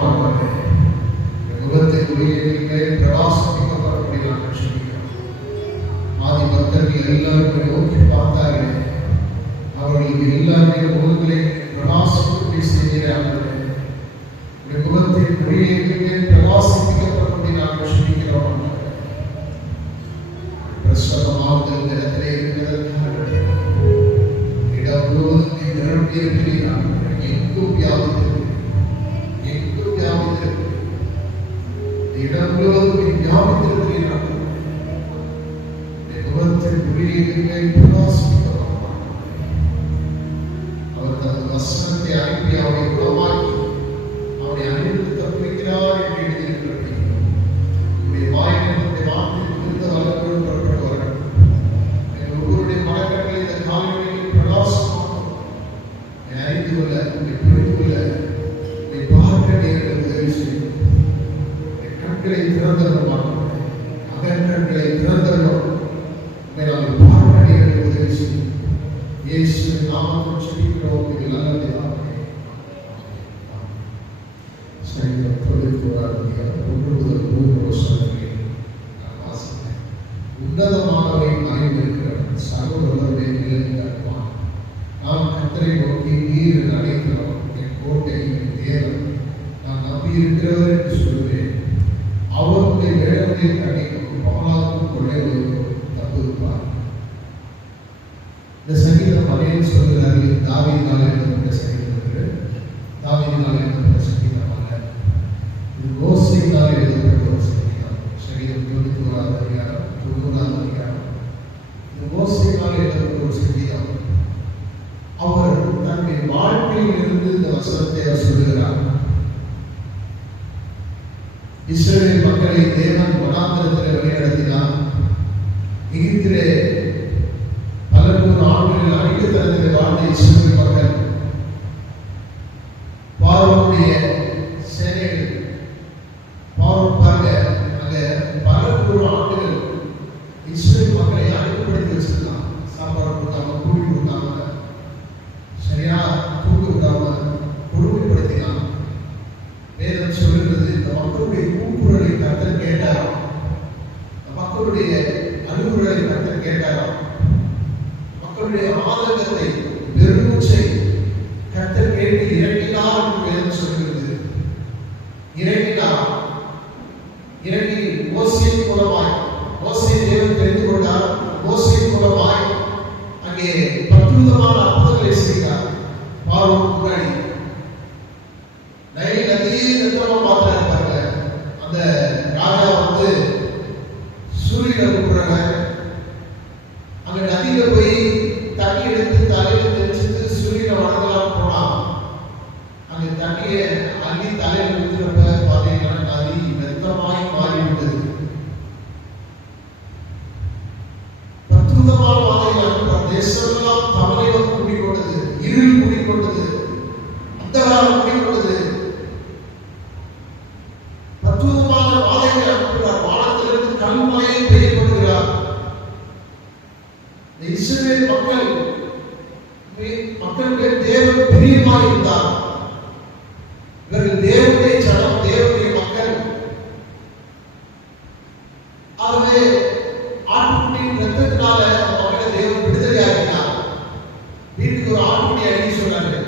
ஜெபிக்கிறோம். முகத்திற்குரிய பிரகாசிக்கப்படப்படி நாங்கள் ஜெபிக்கிறோம். ஆதி பக்தர்கள் எல்லாருமே நோக்கி பார்த்தார்கள். அவர்களுக்கு எல்லாருமே முகங்களை பிரகாசிப்படி செய்கிறார்கள். முகத்திற்குரிய பிரகாசிக்கப்படப்படி நாங்கள் ஜெபிக்கிறோம். பிரசவமாவது இந்த இடத்திலே இருக்கிறதற்காக இடம் முழுவதும் நிரம்பி இருக்கிறீர்கள். எங்கும் வியாபித்திருக்கிறது, எங்கும் வியாபித்திருக்கிறது, இடம் முழுவதும் வியாபித்திருக்கிறீர்கள். முகத்திற்குரிய பிரகாசிக்கப்படலாம். அவர் தனது வசனத்தை அனுப்பி அவரை குணமாக்கி அவரை அழிந்து தப்பிக்கிறார் என்று எழுதியிருக்கிறது. உங்களுடைய வாயினுடைய வார்த்தையிலிருந்து வளர்ந்து புறப்படுவார்கள். ஒவ்வொருடைய மனக்கண்களை இந்த காலையில் பிரகாசமாக்கும். அறிந்து கொள்ள, புரிந்து கொள்ள, பார்க்க நேரம் உதவி செய்யும். கண்களை திறந்தவர்கள், அகக்கண்களை திறந்தவர்கள் நாங்கள் பார்க்க நேரம் உதவி செய்யும். இயேசுவின் நாமத்தில் ஜெபிக்கிறோம். இது நல்ல பிதாவே. சங்கீதம் 1 முதல் 3 வசனங்களில் நான் வாசித்தேன். உன்னதமானவரை அறிந்திருக்கிறவன் சர்வவல்லவரை நிலைநிற்பான். நான் கர்த்தரை நோக்கி நீர் என்று அழைக்கிறோம், என் கோட்டை, என் தேவன், நான் நம்பியிருக்கிறவர் என்று சொல்லுவேன். அவருடைய வேடங்களில் அடிக்கும் பாலாக்கும் கொள்ளைகளுக்கும் தப்புவிப்பார். இந்த சங்கீதம் பழைய சொல்கிறார்கள். தாவீதினால் எழுதப்பட்ட சங்கீதம், தாவீதினால் எழுதப்பட்ட சங்கீதம் அல்ல. இது மோசேயினால் எழுதப்பட்ட ஒரு சங்கீதம். சங்கீதம் 91 அதிகாரம் 90 அதிகாரம். இது மோசேயினால் எழுதப்பட்ட ஒரு சங்கீதம். அவர் தன்னுடைய வாழ்க்கையில் இருந்து இந்த வசனத்தை அவர் சொல்லுகிறார். இஸ்ரவேல் மக்களை தேவன் வனாந்தரத்தில் வழிநடத்தினார். எகிப்திலே பல 100 ஆண்டுகள் அடிமைத்தனத்தில் வாழ்ந்த இஸ்ரவேல் மக்கள் பார்வோனுடைய சேனைகள் பார்ப்பாங்க. அங்க பல 100 ஆண்டுகள் இஸ்ரவேல் மக்களை அடிமைப்படுத்தி வச்சிருந்தான். சாப்பாடு கொடுத்தாம, கூலி கொடுத்தாம, சரியா தூக்கு விடாம கொடுமைப்படுத்தினான். வேதம் சொல்லுகிறது, இந்த மக்களுடைய கூக்குரலை கர்த்தர் கேட்டாராம். மக்களுடைய அனுகுரலை கர்த்தர் கேட்டாராம். மக்களுடைய ஆதங்கத்தை, பெருமூச்சை கர்த்தர் கேட்டு இறங்கினார் என்று வேதம் சொல்கிறது. இறங்கினார். இறங்கி மோசேயின் மூலமாய், மோசே தேவன் தெரிந்து கொண்டார். மோசேயின் மூலமாய் அங்கே 10 விதமான அற்புதங்களை செய்தார். பார்வோன் முன்னாடி நைல் நதியே நிறுத்தமா பார்த்தாங்க. அந்த ராஜா வந்து சூரியனை கூப்பிடுறவன். அங்க நதியில போய் தண்ணி எடுத்து தலையில தெரிச்சுட்டு சூரியனை வணங்கலாம் போனான். அங்க தண்ணியை அள்ளி தலையில ஊத்துறப்ப பாத்தீங்கன்னா நதி வெத்தமாய் மாறிவிட்டது. 10 விதமான வாதைகள் அனுப்புறார். தேசமெல்லாம் தவறை வந்து கூட்டிக்கொண்டது, இருள் கூட்டிக்கொண்டது, அந்தகாரம் கூட்டிக்கொண்டது. 10 விதமான வாதைகளை அனுப்புகிறார். வானத்திலிருந்து கல்மழையை பெய்ய கொடுக்கிறார். இஸ்ரவேல் மக்கள் மேல் தேவன் பிரியமாய் இருந்தார். இவர்கள் தேவனுடைய ஜனம், தேவனுடைய மக்கள். ஆகவே ஆட்டுக்குட்டியின் ரத்தத்தினால மக்களை தேவன் விடுதலை ஆக்கினார். வீட்டுக்கு ஒரு ஆட்டுக்குட்டி அடிக்க சொன்னாரு.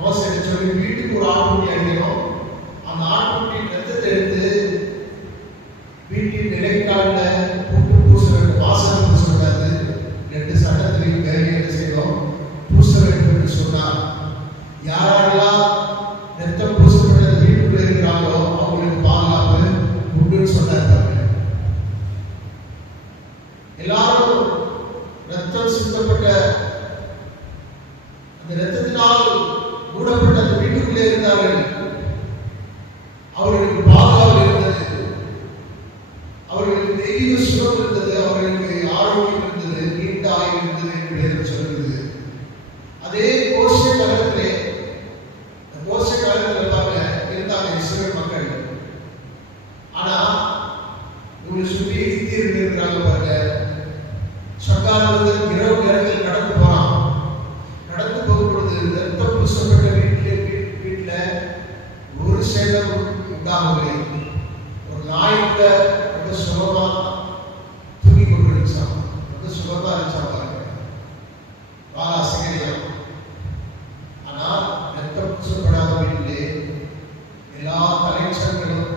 மோசே சொல்லி வீட்டுக்கு ஒரு ஆட்டுக்குட்டி அடிக்கணும். அந்த ஆட்டுக்குட்டியின் ரத்தத்தை எடுத்து வீட்டின் நிலைக்கால போட்டு பூச வேண்டும். வாசனை பூசக்கூடாது. 2 சட்டத்திலையும் வேலை என்ன செய்யணும், பூச வேண்டும் என்று சொன்னார். யாரெல்லாம் ரத்தம் பூசப்பட்டது வீட்டுக்குள்ள இருக்கிறாங்களோ அவங்களுக்கு பாதுகாப்பு உண்டுன்னு சொன்னார். எல்லாரும் ரத்தம் சிந்தப்பட்ட அந்த ரத்தத்தினால் மூடப்பட்ட அந்த வீட்டுக்குள்ளே இருந்தார்கள். சேதம் உண்டாகவில்லை. ஒரு நாய் கூட ரொம்ப சுகமா தூங்கி கொண்டு இருந்துச்சான், ரொம்ப சுகமா இருந்துச்சா பாருங்க, வாழ அசைக்கலாம். ஆனால் ரத்தம் பூசப்படாத வீட்டிலே எல்லா தலைச்சங்களும்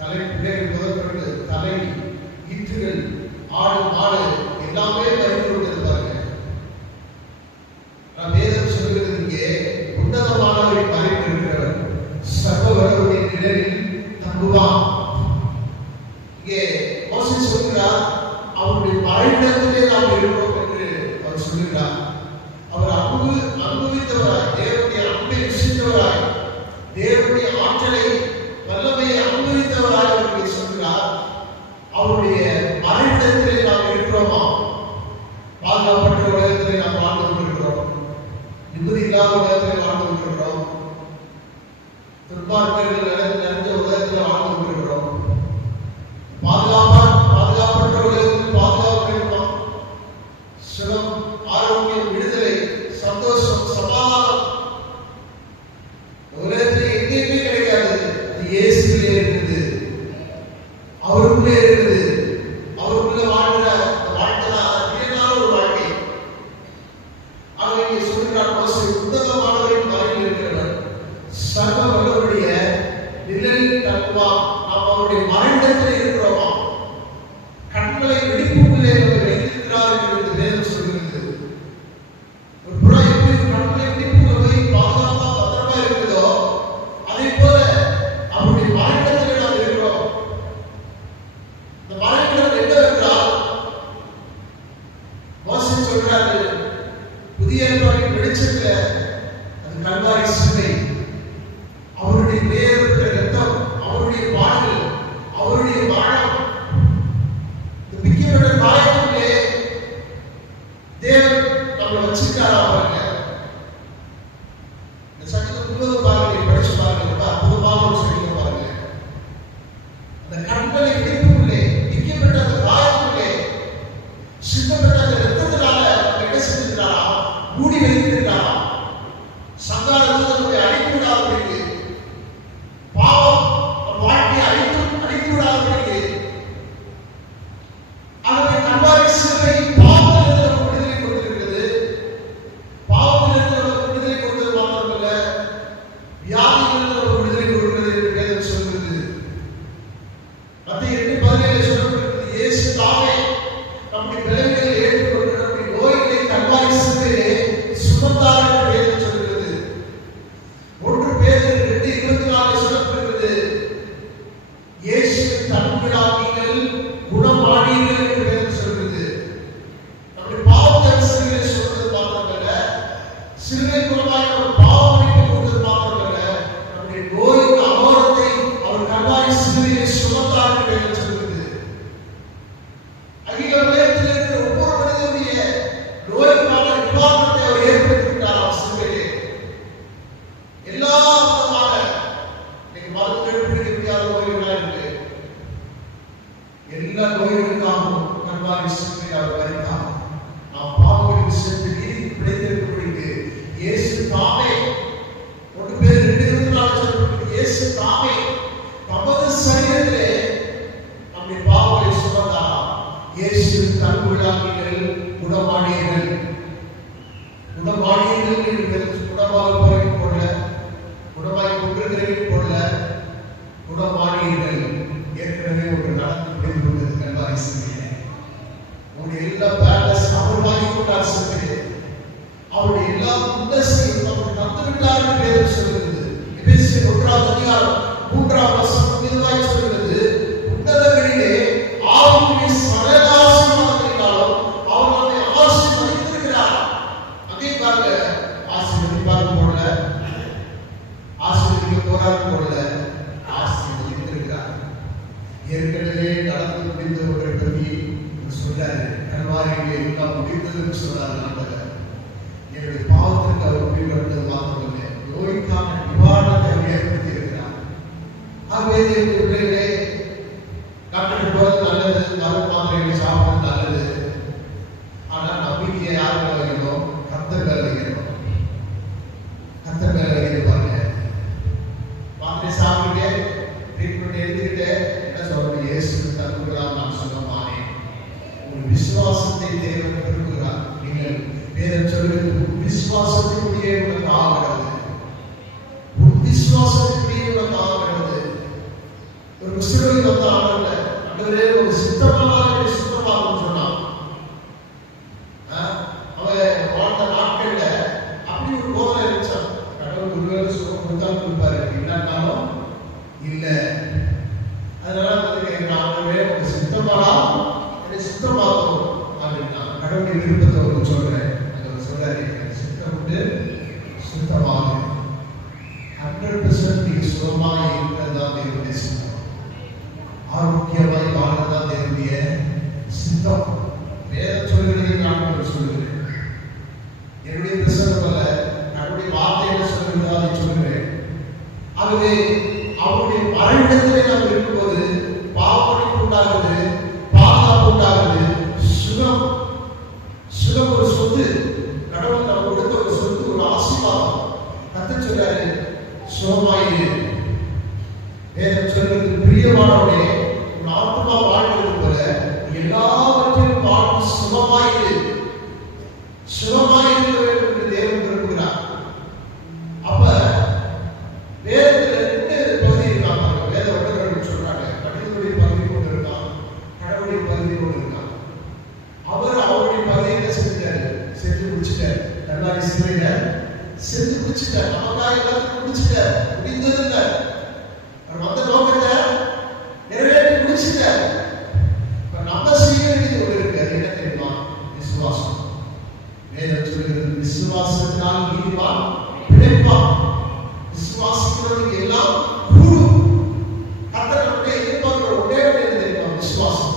தலை பிள்ளைகள் முதற்கொண்டு தலை ஈற்றுகள் ஆடு மாடு எல்லாமே மறைந்து கொண்டிருப்பாங்க. வேதம் சொல்கிறது இங்கே உன்னதமானவரை மறைந்து இருக்கிறவர் சர்வவல்லவருடைய நிழலில் தங்குவான். இங்கே மோசே சொல்கிறார், அவருடைய மறைவிடத்திலே நாம் இருக்கிறோம் என்று அவர் சொல்கிறார். அவர் அனுபவித்தவராய், தேவனுடைய அன்பை ருசித்தவராய், தேவனுடைய ஆற்றலை வல்லமையை அனுபவித்தவராய் அவர்கள் சொல்கிறார். அவருடைய மறைவிடத்திலே நாம் இருக்கிறோமா? பாதுகாப்பற்ற உலகத்திலே நாம் வாழ்ந்து கொண்டிருக்கிறோம், நிம்மதி இல்லாத உலகத்திலே வாழ்ந்து கொண்டிருக்கிறோம், துன்பார்க்கர்கள் நிறைந்த உலகத்தில் வாழ்ந்து கொண்டிருக்கிறோம். பாதுகாப்பற்ற உலகத்தில் பாதுகாப்பு வேண்டுமா? சுகம், ஆரோக்கியம், விடுதலை, சந்தோஷம், சமாதானம் உலகத்தில் எங்கேயுமே கிடைக்காது. அது இயேசுவிலே இருக்குது, அவருக்குள்ளே இருக்குது. அவருக்குள்ள வாழ்கிற வாழ்க்கை தான் தீர்மான ஒரு வாழ்க்கை. ஆகவே இங்கே சொல்கிறார் மோசே, உன்னதமானவரின் மறைவில் இருக்கிறவர் சர்வ வல்லவருடைய நிழலில் தங்குவான். நாம் அவருடைய மறைவிடத்தில் இருக்கிறோமா? கண்களை விழிப்புக்குள்ளே அவர் வைத்திருக்கிறார் என்று வேதம் சொல்கிறது. ஒரு புறா எப்படி கண்களை விழிப்புக்குள்ள போய் பாதுகாப்பா பத்திரமா இருக்குதோ, அதே போல அவருடைய மறைவிடத்தில் நாம் இருக்கிறோம். இந்த மறைவிடம் என்ன என்றால், மோசே சொல்றாரு, புதிய ஏற்பாட்டின் வெளிச்சத்துல அது கல்வாரி சிலுவை, அவருடைய நேரப்பட்ட ரத்தம், அவருடைய பாடல், அவருடைய வாழம், இந்த பிக்கப்பட்ட காயத்திலே தேவன் நம்மளை வச்சிருக்காரா பாருங்க. இந்த சங்கீதம் முழுவதும் பாருங்க, படிச்சு பாருங்க, ரொம்ப அற்புதமான ஒரு சங்கீதம் பாருங்க. அந்த கண்களை விழிப்புக்குள்ளே பிக்கப்பட்ட அந்த காயத்திலே சிந்தப்பட்ட அந்த ரத்தத்தினால என்ன செஞ்சிருக்காரா? மூடி வைத்திருக்காரா? சங்காரத்தை அழித்து விடாதபடிக்கு, பாவம் வாழ்க்கையை அழித்து விடாதபடிக்கு, ஆகவே கல்வாரி சிலுவை பாவத்திலிருந்து நமக்கு விடுதலை கொடுத்திருக்கிறது. பாவத்திலிருந்து நமக்கு விடுதலை கொடுத்தது மாத்திரமல்ல, வியாதியிலிருந்து நமக்கு விடுதலை கொடுக்கிறது என்று வேதம் சொல்கிறது. மத்திய 8:17 சொல்லப்பட்டிருக்கிறது, இயேசு தாமே நம்முடைய பலவீனங்களை ஏற்றுக்கொண்டு நம்முடைய நோய்களை கல்வாரி சிலுவையிலே சுமந்தார் என்று வேதம் சொல்கிறது. 1 பேதுரு 2:24 சொல்லப்படுகிறது, இயேசுவின் தன்மையால் நீங்கள் குணமானீர்கள் என்று வேதம் சொல்கிறது. நம்முடைய பாவத்தை சிலுவையிலே சுமந்தது மாத்திரமல்ல, சிலுவை மூலமாக நம்ம பாவ மன்னிப்பு கொடுத்தது மாத்திரமல்ல, நம்முடைய நோயின் அகோரத்தை அவர் கல்வாரி சிலுவையிலே சுமந்தார் என்று வேதம் சொல்கிறது. அகில உலகத்தில் இருக்கிற ஒவ்வொரு மனிதனுடைய நோய்க்கான நிவாரணத்தை அவர் ஏற்படுத்திவிட்டார் சிலுவையிலே. எல்லா விதமான மருந்துகள் பிடிக்க முடியாத நோய்களாக இருக்கு, எல்லா நோய்களுக்காகவும் கல்வாரி சிலுவையில் அவர் மரித்தார். நாம் பாவங்களுக்கு சென்று நீதி பிழைத்திருக்கிறபடிக்கு இயேசு தாமே, 1 பேதுரு 2:24 சொல்லப்பட்டிருக்கிறது, இயேசு தாமே தமது சரீரத்திலே நம்முடைய பாவங்களை சுமந்தார். இயேசு தன்மையால் நீங்கள் குணமானீர்கள். குணமானீர்கள் என்று குணமாக போய் போல, குணமாய் கொண்டிருக்கிறவர்கள் போல குணமானீர்கள். ஏற்கனவே ஒரு நடந்து முடிந்து கொண்டது கல்வாரி சிலுவையிலே. அவருடைய எல்லா பேலன்ஸ் அவர் வாங்கி கொண்டார் சிலுவையிலே. அவருடைய எல்லா உன்னதத்தையும் அவர் தந்துவிட்டார் என்று வேதம் சொல்கிறது. எபேசியர் 1:3 இதுவாய் சொல்கிறது, உன்னதங்களிலே ஆவிக்குரிய சகல ஆசீர்வாதங்களினாலும் அவர் நம்மை ஆசீர்வதித்திருக்கிறார். அதே பாருங்க, ஆசீர்வதிப்பார் போல, ஆசீர்வதிக்க போறார் போல ஆசீர்வதித்திருக்கிறார். ஏற்கனவே நடந்து முடிந்த ஒன்றை பற்றி சொல்றாரு, கல்வாரியிலே எல்லாம் முடிந்ததுன்னு சொல்றாரு. என்னுடைய பாவத்திற்கு அவர் முடிவெடுத்தது மாத்திரமல்ல, நோய்க்கான நிவாரணத்தை அவர் ஏற்படுத்தி இருக்கிறார். ஆகவே பிள்ளைகளே, டாக்டர் போவது நல்லது, மருந்து மாத்திரைகளை சாப்பிடுவது நல்லது. ஆனால் நம்பிக்கையை யார் மேல வைக்கணும்? கர்த்தர் மேல வைக்கணும். கர்த்தர் மேல வைக்க பாருங்க. மாத்திரை சாப்பிட்டு விசுவாசத்தை தேவன் விரும்புகிறார். நீங்கள் வேதம் சொல்கிறது விசுவாசத்தினுடைய உனக்கு ஆகிறது, விசுவாசத்தினுடைய உனக்கு ஆகிறது. ஒரு முஸ்லிம் வந்து ஆண்டவரே ஒரு சுத்தமாக சுத்தமாகும் சொன்னான். அவன் வாழ்ந்த நாட்கள்ல அப்படி ஒரு போதனை இருந்துச்சான். கடவுள் ஒருவேளை சுகம் கொடுத்தாலும் கொடுப்பாரு, இல்லாட்டாலும் இல்லை. அதனால ஆண்டவரே ஒரு சுத்தமானா என்னை சுத்தமாகும் அப்படின்னா கடவுளுடைய விருப்பத்தை உங்களுக்கு சொல்றேன். அந்த சொல்றாரு சுத்தம் விட்டு சுத்தமாக 100% நீங்க சுகமாக இருக்கிறதா தேவனுடைய சித்தம். ஆரோக்கியமாய் வாழ்றதா தேவனுடைய சித்தம். வேதம் சொல்கிறது, நான் சொல்லுகிறேன். என்னுடைய பிரசங்கம் அல்ல, நம்முடைய வார்த்தைகளை சொல்லுகிறதா அதை சொல்லுகிறேன். ஆகவே அவருடைய மறைவிடத்திலே நாம் இருக்கும்போது பாவமன்னிப்பு உண்டாகுது, பாதுகாப்பு உண்டாகுது, சுகம். சுகம் ஒரு சொத்து, கடவுள் நம்ம கொடுத்த ஒரு சொத்து, ஒரு ஆசீர்வாதம். கர்த்தர் சொல்றாரு சுகமாயிரு. வேதம் சொல்றது பிரியமானவனே உன் ஆத்மா வாழ்வது போல எல்லாவற்றையும் வாழ்வு சுகமாயிரு. சுகமாயிருக்க வேண்டும் என்று தேவன் விரும்புகிறார். அப்ப வேதத்தில் 2 பகுதி இருக்காங்க. வேத வட்டங்கள் சொல்றாங்க, கடிதத்துடைய பகுதி கொண்டு இருக்கான், கடவுளுடைய பகுதி கொண்டு இருக்கான். அவர் அவருடைய பகுதியை செஞ்சுட்டாரு, செஞ்சு முடிச்சுட்டாரு. நல்லாரி சிறையில செஞ்சு முடிச்சுட்டார், நமக்காக எல்லாத்தையும் முடிச்சுட்டார். முடிந்தது இல்லை, அவர் வந்த நோக்கத்தை நிறைவேற்றி முடிச்சுட்டார். நம்ம செய்ய வேண்டியது ஒன்று இருக்கு, அது என்ன தெரியுமா? விசுவாசம். வேதம் சொல்கிறது விசுவாசத்தினால் நீதிமான் பிழைப்பான். விசுவாசிக்கிறவர்களுக்கு எல்லாம் கூடும். கர்த்தர் நம்முடைய எதிர்பார்க்கிற ஒரே ஒன்று தெரியுமா? விசுவாசம்.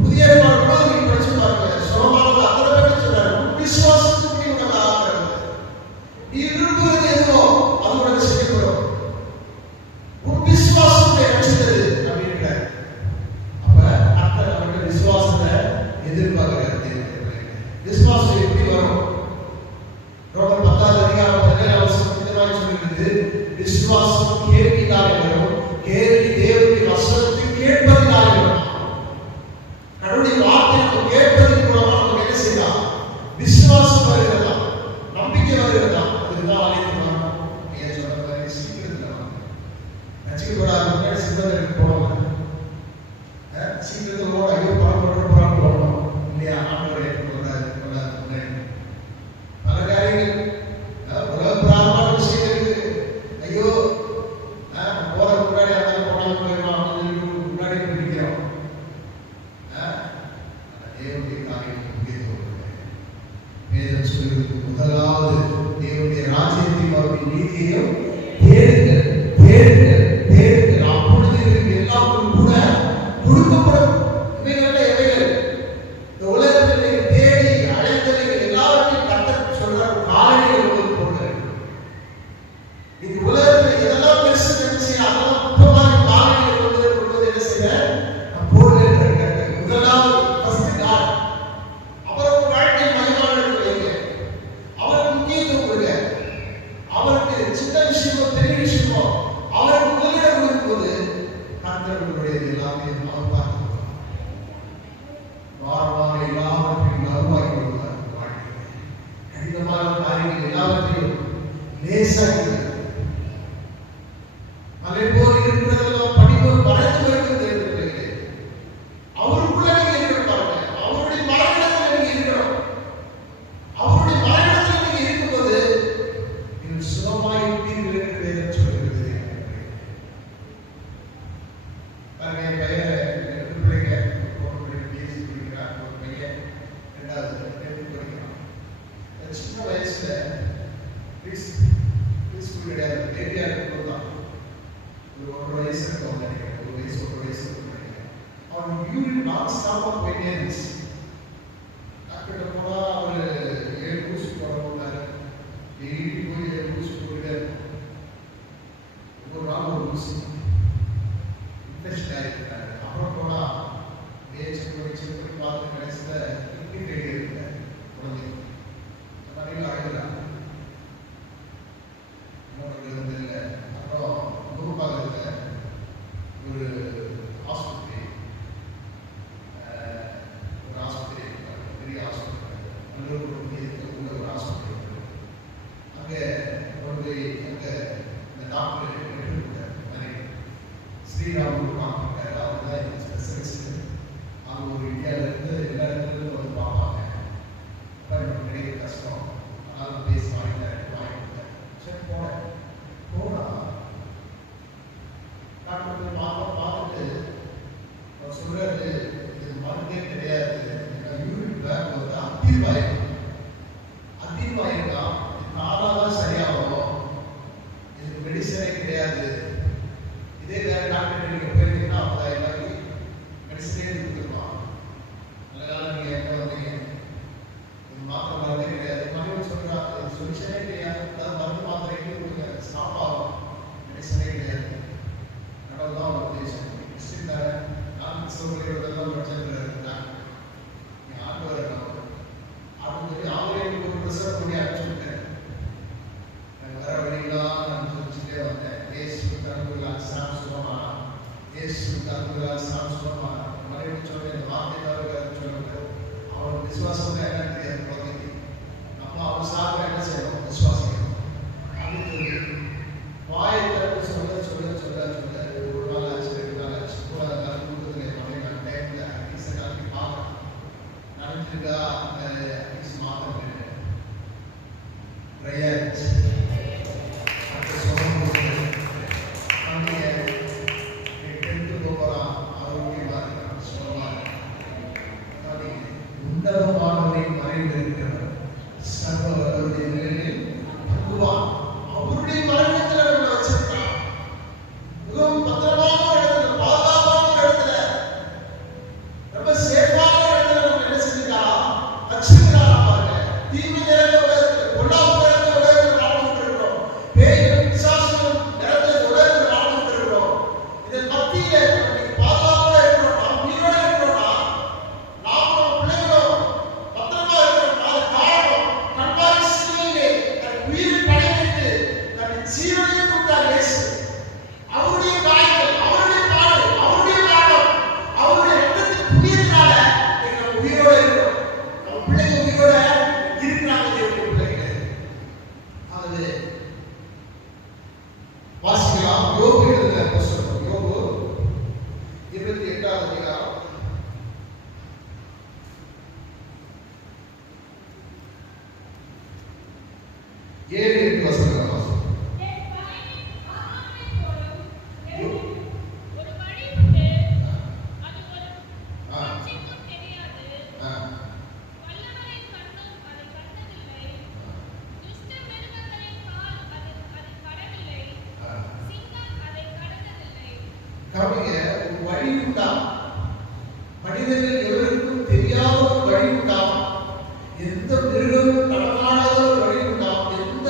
புதிய ஏற்பாடு நீங்க படிச்சு பாருங்க, சுலபமாக அத்தனை பேர் சொல்றாரு விசுவாசத்துக்கு உனக்கு ஆகிறது. நீ விரும்புவது எதுவோ அது உனக்கு செய்யப்படும். உன் விசுவாசத்தை ரட்சித்தது அப்படின்றார். அப்ப கர்த்தர் நம்முடைய விசுவாசத்தை எதிர்பார்க்கிறார். விசுவாசம் எப்படி வரும்? ரோமர் 10 அதிகாரம் 17 வசனம் சொல்கிறது, விசுவாசம் கேள்வியினாலே வரும், கேள்வி தேவனுடைய வசனத்தை கேட்பதினாலே வரும். கடவுளுடைய வார்த்தையை கேட்பதன் மூலமா நமக்கு என்ன செய்யலாம்? விசுவாசம் வருகிறதா, நம்பிக்கை வருகிறதா. அதுதான் அழைப்பு. ஏன் சொல்ற சீக்கிரத்துல ரசிக்கப்படாத முன்னாடி சிந்தனைக்கு போனோம். சீக்கிரத்தில் ஓட ஐயோ பரவாயில்ல போகணும் இல்லையா? ஆண்டவரை ஏற்றுக்கொள்ளாது முன்னாடி பல காரியங்கள் உலக பிராரமான விஷயங்களுக்கு ஐயோ போறதுக்கு முன்னாடி அதெல்லாம் போனாலும் போயிடலாம் முன்னாடி பிடிக்கிறோம். தேவனுடைய காரியத்துக்கு முக்கியத்துவம். வேதம் சொல்கிறது முதலாவது தேவனுடைய ராஜ்யத்தையும் அவருடைய நீதியையும் தேடுங்கள், தேடுங்கள், தேடுங்கள், அப்பொழுது இவருக்கு எல்லாம் கூட கொடுக்கப்படும். இவைகள் எவைகள்? இந்த உலகத்தில் நீங்கள் தேடி அழைத்தவைகள் எல்லாவற்றையும் கர்த்தர் சொல்றார். காலையில் உங்களுக்கு கொடுங்கள். இந்த உலகத்தில் எதெல்லாம் பெருசு நினைச்சு அதெல்லாம் முக்கியமாக காலையில் கொள்வது என்ன செய்ய போடுங்கள். முதலாவது ஃபர்ஸ்ட் காட். அவருக்கு வாழ்க்கை மகிமான வைங்க, அவருக்கு முக்கியத்துவம் கொடுங்க. அவருக்கு சின்ன விஷயமோ பெரிய விஷயமோ அவருக்கு முதலிடம் கொடுக்கும்போது கர்த்தர் உங்களுடைய எல்லாத்தையும் அவர் பார்த்து வாரமாக எல்லாவற்றையும் நல்வாக்கி விடுவார். வாழ்க்கை கடினமான காரியங்கள் எல்லாவற்றையும் லேசாக்கி மலை போல் இருக்கிறதெல்லாம் படிப்போல் மறைத்து வைக்கும் தேவையில்லை. அவருக்குள்ள நீங்க இருக்கிற பாருங்க, அவருடைய மறைவிடத்தில் நீங்க இருக்கிறோம். அவருடைய மறைவிடத்தில் நீங்க இருக்கும்போது நீங்கள் சுகமாய் இருப்பீர்கள் என்று வேதம் சொல்கிறது. பாருங்க, என் பையன் பிள்ளைங்க பேசி படிக்கிறான். ஒரு பையன் 2வது படிக்கிறான். சின்ன வயசுல கிடையாது, பேபியா இருக்கும்போது தான் ஒரு 1 வயசு இருக்கும் நினைக்கிறேன். 1 வயசு நினைக்கிறேன். அவன் யூரின் நான் ஸ்டாப்பா போயிட்டே இருந்துச்சு. டாக்டர் போனா அவர் 7 ஊசி போட போட்டாரு. டெய்லி போய் 7 ஊசி போட்டுட்டே இருக்கும். ஒரு நாள் ஒரு ஊசி இன்ஃபெக்ஷன் ஆகிருக்காரு. அப்புறம் போனா செக் பண்ணி பார்த்து கடைசியில் கிட்னி ஃபெயிலியர் இருக்காரு குழந்தை. நிறைய அழகுதான் இல்லை. அப்புறம் குருபாலத்தில் ஒரு ஹாஸ்பிட்டல் டாக்டர் ஸ்ரீராமுக்கு பார்த்துருக்காரு. அவர் தான் எனக்கு ஸ்பெஷலிஸ்ட். அவங்க ஒரு இந்தியாவிலேருந்து எல்லா இடத்துலேருந்து வந்து பார்ப்பாங்க. அப்போ எனக்கு கிடைக்க கஷ்டம், அதனால் பேசி வாங்கி கொடுத்தேன். சரி போனேன். போனால் டாக்டர் போய் பார்த்துட்டு அவர் சொல்கிறாரு, இது மருந்தே கிடையாது, யூரின் பேக் வந்து அதிகமாயிருக்கும், அதிகமாயிருக்கான், இது நாளாக தான் சரியாகும், இதுக்கு மெடிசனே கிடையாது. இதே வேறு டாக்டர் நீங்கள் போயிருந்தீங்கன்னா அவங்க எல்லாரும் மெடிசனே கொடுத்துருப்பான். அதனால் நீங்கள் எங்கே வந்தீங்க, இது மாத்திரை மருந்தே கிடையாது, மறுபடியும் சொல்கிறாங்க சொல்யூஷனே கிடையாது, அதாவது மருந்து மாத்திரை எங்கே கொடுங்க, ஸ்டாப் ஆகும், மெடிசனே கிடையாது. கடவுள் தான் ஒரு உத்தேசம். கிறிஸ்டின் தானே, நான் கிறிஸ்தவர்களெல்லாம் படிச்சிருக்கிறாங்க. நீங்கள் ஆண்டவர் சொல்லி அவரே ஒரு பிரசவம் பண்ணி அனுப்பிச்சுட்டேன். வர வழியெல்லாம் நான் சொல்லிச்சுட்டே வந்தேன். ஏசு கருங்குலால் சாம் சுகமான, ஏசு கருங்குலால் சாம் சுகமான மறுபடியும் சொல்ல இந்த வார்த்தை தவிர சொல்லுங்க. அவரோட விசுவாசம் என்ன தெரியாது குழந்தைக்கு. நம்ம அவர் சார்பாக என்ன செய்யணும், விசுவாசிக்கணும். அப்படின்னு வாயை தவிர சொல்ல சொல்ல சொல்ல சொல்ல ஒரு நாள் ஆச்சு, 2 நாள் ஆச்சு, 3 நாள் கொடுக்குறது நான் டைமில் அட்லீஸ்ட் நாளைக்கு பார்க்கணும் நடந்துருக்கா. அந்த அட்லீஸ்ட் மாத்திரம் ப்ரேயர் உன்னதமானவரை மறைவில் இருக்கிறவர் சர்வ வல்லவருடைய நிலையில் தங்குவான். அவருடைய மறைவிடத்தில் நம்மளை வச்சிருக்கான். மிகவும் பத்திரமான இடத்துல, பாதுகாப்பான இடத்துல, ரொம்ப சேஃபான இடத்துல நம்ம என்ன செஞ்சுக்கலாம், வச்சிருக்கிறாரா பாருங்க. தீமை நிறைந்த உலகத்துல, பொல்லாப்பு நிறைந்த உலகத்துல வாழ்ந்துட்டு இருக்கிறோம். பேயும் பிசாசும் நிறைந்த உலகத்துல வாழ்ந்துட்டு இருக்கிறோம். இதன் மத்தியில பாதுகாப்பா இருக்கிறோம், நாம் உயிரோட இருக்கிறோம்னா நாம் நம்ம பிள்ளைகளும் பத்திரமா இருக்கிறோம். அது காரணம் கல்வாரி சிலுவையிலே தன் உயிரை படைத்து தன் ஜீவனையை கொடுத்தார் இயேசு. அவருடைய காயங்கள், அவருடைய பாடு, அவருடைய மரணம், அவருடைய ரத்தத்தின் புண்ணியத்தினால நம்ம உயிரோட இருக்கிறோம். நம்ம பிள்ளைங்க உயிரோட இருக்கிறாங்க. தேவனுடைய பிள்ளைகள் அது வாசிக்கலாம். யோபு எழுதின புத்தகம், யோபு 28வது அதிகாரம் 7-8 வசனங்கள் வாசிக்கலாம். கவனிங்க, ஒரு வழி உண்டாம். மனிதர்கள் எவருக்கும் தெரியாத ஒரு வழி உண்டாம். எந்த மிருகமும் கடக்காத ஒரு வழி உண்டாம். எந்த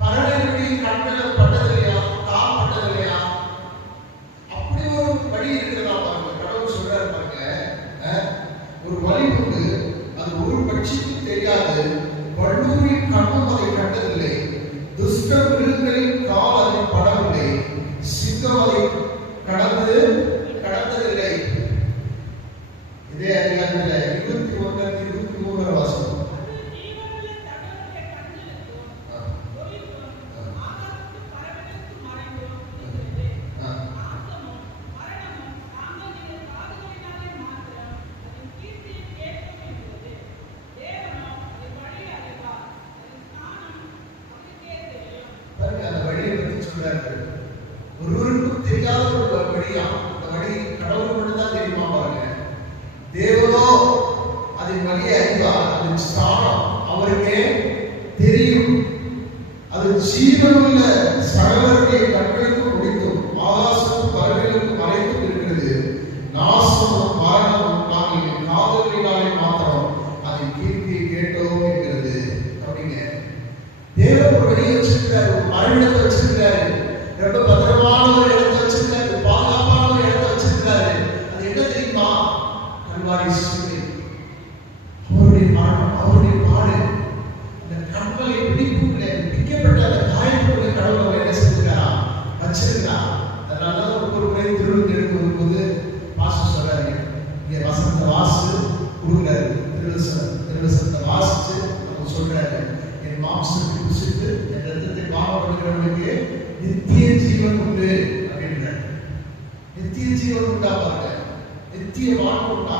பறவைகளுடைய கண்ணில் பட்டதில்லையா, கால் பட்டதில்லையா, அப்படி ஒரு வழி இருக்கிறதா பாருங்க. கடவுள் சொல்றாரு பாருங்க, ஒரு வழி உண்டு, அது ஒரு பட்சிக்கும் தெரியாது, வல்லூரின் கண்ணும் அதை கண்டதில்லை, துஷ்ட மிருகங்களின் கால் அதை படவில்லை, சிங்கம் அதை கடந்ததில்லை. இதே அதிகாரத்தில் 21-23 வாசகம். அந்த வழியை பற்றி சொல்றாரு. ஒருவருக்கும் தெரியாத ஒரு வழியா, அந்த வழி கடவுள் மட்டும்தான் தெரியுமா பாருங்க. தேவனோ அதன் வழியை அறிவார், அதன் ஸ்தானம் அவருக்கே தெரியும். அது ஜீவனுள்ள சகலருடைய கண்களுக்கு முடித்தும் ஆகாசத்து பறவைகளுக்கு மறைத்தும் இருக்கிறது. நாசமும் மரணமும் நாங்கள் காதலினாலே மாத்திரம் அதை கீர்த்தியை கேட்டோம் என்கிறது. அப்படிங்க, தேவன் ஒரு வழியை வச்சிருக்கிறார், ஒரு மறைவிடத்தை வச்சிருக்கிறாரு, ரொம்ப பத்திரமான ஒரு இடத்தை வச்சிருக்காரு, பாதுகாப்பான ஒரு இடத்தை வச்சிருக்காரு. அது என்ன தெரியுமா, கல்வாரி சிலுவை, அவருடைய மரணம், அவருடைய பாடு, அந்த கண்களை பிடிப்புக்குள்ளே பிடிக்கப்பட்ட அந்த காயத்துக்குள்ளே கடவுள் என்ன செஞ்சு நித்திய ஜீவன் உண்டு அப்படின்ற. நித்திய ஜீவன் உண்டா பாருங்க, நித்திய வாழ்வு உண்டா.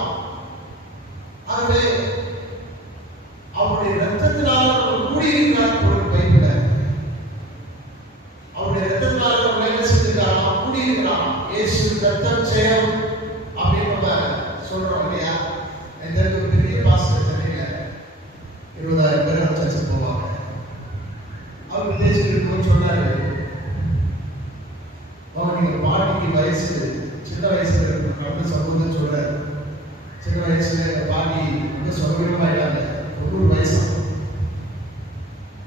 ஆகவே அவருடைய ரத்தத்தினால் அவர் கூடியிருக்கிறார் பொருள் பைபிள. அவருடைய ரத்தத்தினால் அவர் வேலை செஞ்சிருக்கிறார், கூடியிருக்கிறார். இயேசு ரத்தம் ஜெயம் அப்படின்னு நம்ம சொல்றோம் இல்லையா? இந்த ஒரு பெரிய பாஸ்டர் சென்னையில 20,000 பேர் சர்ச்சுக்கு போவாங்க. அவர் வில்லேஜுக்கு போய் சொன்னாரு, நீங்க பாட்டிக்கு வயசு சின்ன வயசுல நடந்த சம்பவத்தை சொல்றாரு. சின்ன வயசுல பாட்டி ரொம்ப சௌகரியமாயிட்டாங்க, 90 வயசு.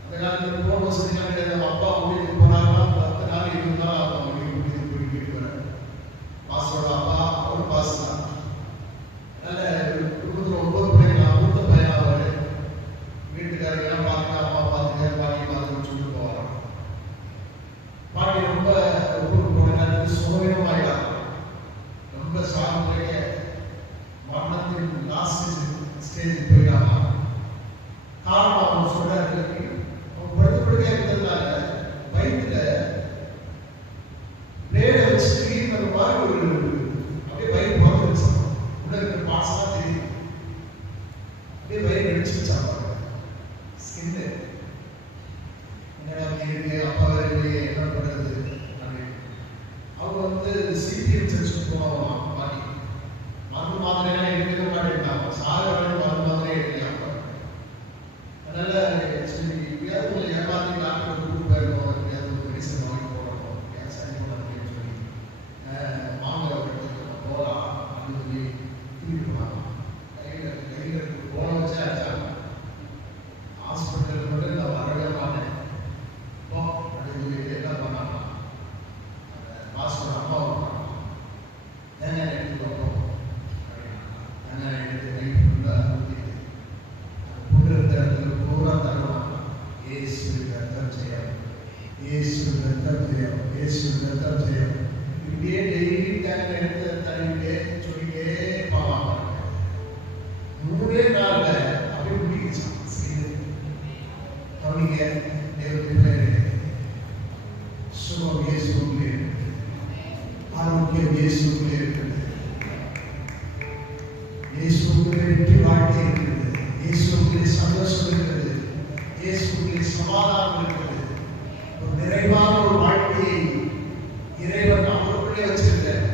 அந்த காலத்துல போன வசதிலாம் கிடையாது. அப்பா வீட்டுக்கு போனாங்கன்னா 10 நாள் 20 நாள் அவங்க வீட்டுக்கு போயிட்டு வராரு. பாஸ்டரோட அப்பா அவர் பாஸ் தான். அதனால குடும்பத்துல 9 பிள்ளைங்க, நான் மூத்த பையன். அவரு வீட்டுக்காரங்க பாத்துக்க, அம்மா பாத்துக்க, பாட்டி பாத்துக்க சொல்லிட்டு போவாங்க. பாட்டி ரொம்ப ஊருக்கு போன நேரத்துக்கு சோகமாயிட்டாங்க. ரொம்ப சாப்பிட்றீங்க, மரணத்தின் லாஸ்ட் ஸ்டேஜ் போயிட்டாங்க. காரணம் அவங்க சொல்றாரு, அவங்க படுத்து படுக்கையா இருந்ததுனால வயிற்றுல பிளேடை வச்சு கிளீன் பண்ண மாதிரி ஒரு அப்படியே வயிறு போக வச்சாங்க. உள்ள இருக்கிற பாசெல்லாம் தெரியும், அப்படியே வயிறு அடிச்சு வச்சாங்க. ஸ்கின்னு அப்பா வேறு என்ன பண்றது அப்படின்னு அவங்க வந்து சிபிஎம் சர்ச்சுக்கு போவாங்க. பாட்டி மருந்து மாத்திரையெல்லாம் எடுக்கவே மாட்டேங்கிறாங்க. சாக வேணும் மருந்து மாத்திரையே எடுக்கலாம். அதனால சரி எப்படியாவது உங்களை ஏமாத்தி டாக்டர் கூட்டு போயிருக்கோம், எப்படியாவது ஒரு மெடிசன் வாங்கி போடணும், சரி பண்ண அப்படின்னு சொல்லி வாங்க போகலாம் அப்படின்னு சொல்லி தூக்கிட்டு போனாங்க. கையில் போன வச்சா அடிச்சாங்க. ஹாஸ்பிட்டலுக்கு மட்டும் நான் வரவே மாட்டேன் அப்படின்னு சொல்லிட்டு என்ன பண்ணாங்க, பாஸ்டர் அம்மா தேங்காய் எடுத்து வைப்போம் அப்படின்னா தேங்காய் எடுத்து நைட் ஃபுல்லாக ஊற்றிட்டு அந்த புண்ணு இருந்த இடத்துல பூரா தருவாங்க. இயேசு ரத்தம் ஜெயம், இயேசு ரத்தம் ஜெயம், இயேசு ரத்தம் ஜெயம். இப்படியே டெய்லி தேங்காய் எடுத்து தள்ளிக்கிட்டே சொல்லிட்டே போவாங்க. 3 நாள்ல அப்படியே முடிக்கிச்சான். கவனிங்க, தேவனுடைய சுகம் இயேசுக்குள்ளே இருக்கிறது, ஆரோக்கியம் இயேசுக்குள்ளே இருக்கிறது, இயேசுக்குள்ளே வெற்றி வாழ்க்கை இருக்கிறது, இயேசுக்குள்ளே சந்தோஷம் இருக்கிறது, இயேசுக்குள்ளே சமாதானம் இருக்கிறது. ஒரு நிறைவான ஒரு வாழ்க்கையை இறைவன் அவருக்குள்ளே வச்சிருக்கிறார்.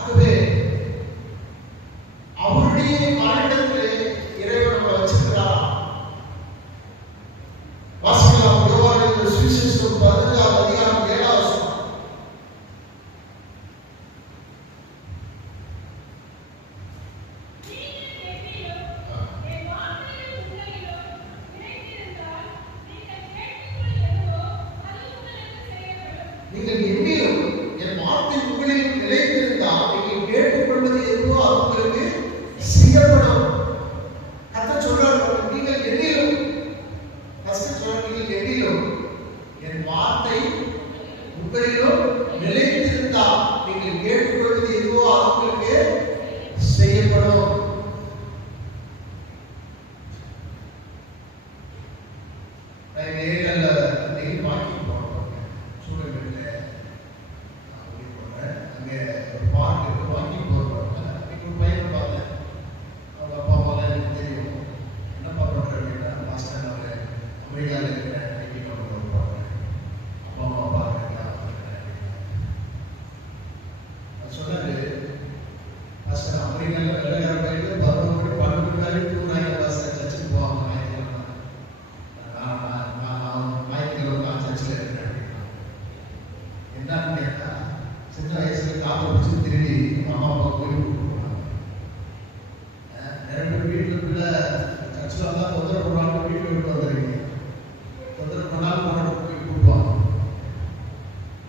ஆகவே அவருடைய வாழ்க்கையிலே இறைவன் நம்ம வச்சிருக்கிறார். வாசிக்கலாம் யோவான் சுவிசேஷம் 14ஆம் அதிகாரம் 7ஆம் வசனம். நீங்கள் எண்ணிலும் என் வார்த்தை உங்களில் நிலைத்திருந்தால் நீங்கள் கேட்டுக்கொள்வது எதுவோ அது உங்களுக்கு செய்யப்படும். கர்த்தர் சொல்றார், நீங்கள் எண்ணிலும் என் வார்த்தை உங்களிலும் நிலைத்திருந்தால் நீங்கள் கேட்டுக்கொள்வது எதுவோ அது உங்களுக்கு செய்யப்படும். வாங்கி போறோம் சூழலில் அங்கே ஒரு பார்க்கு வாங்கி போறோம். ஒரு பையன் பார்த்தேன், அவங்க அப்பா அம்மாலாம் எனக்கு தெரியும். என்னப்பா பண்ற அப்படின்னா, மாஸ்டர் அவர் அமெரிக்காவில் இருக்கிற ஐடி கம்பெனி வருவாங்க, அப்பா அம்மா பார்க்குறேன் சொன்னாரு. மாஸ்டர் அமெரிக்காவில் வேலைக்கார பையன் 11 மணி 12 மணி வரைக்கும் தூங்குறாங்க. மாஸ்டர் சர்ச்சுக்கு போவாங்க ஞாயிற்றுக்கிழமை நான் சர்ச்சில் இருக்கிறேன். என்னன்னு கேட்டா, சின்ன வயசுல காற்று பிடிச்சி திரும்பி அம்மா அப்பா கோயில் கொடுப்பாங்க. 2 வீட்டுக்குள்ள சர்ச்சில் வந்தால் தொந்தரவு பண்ணாலும் வீட்டில் விட்டு வந்துடுவீங்க, தொந்தரவு பண்ணாலும் போன போய் கொடுப்பாங்க.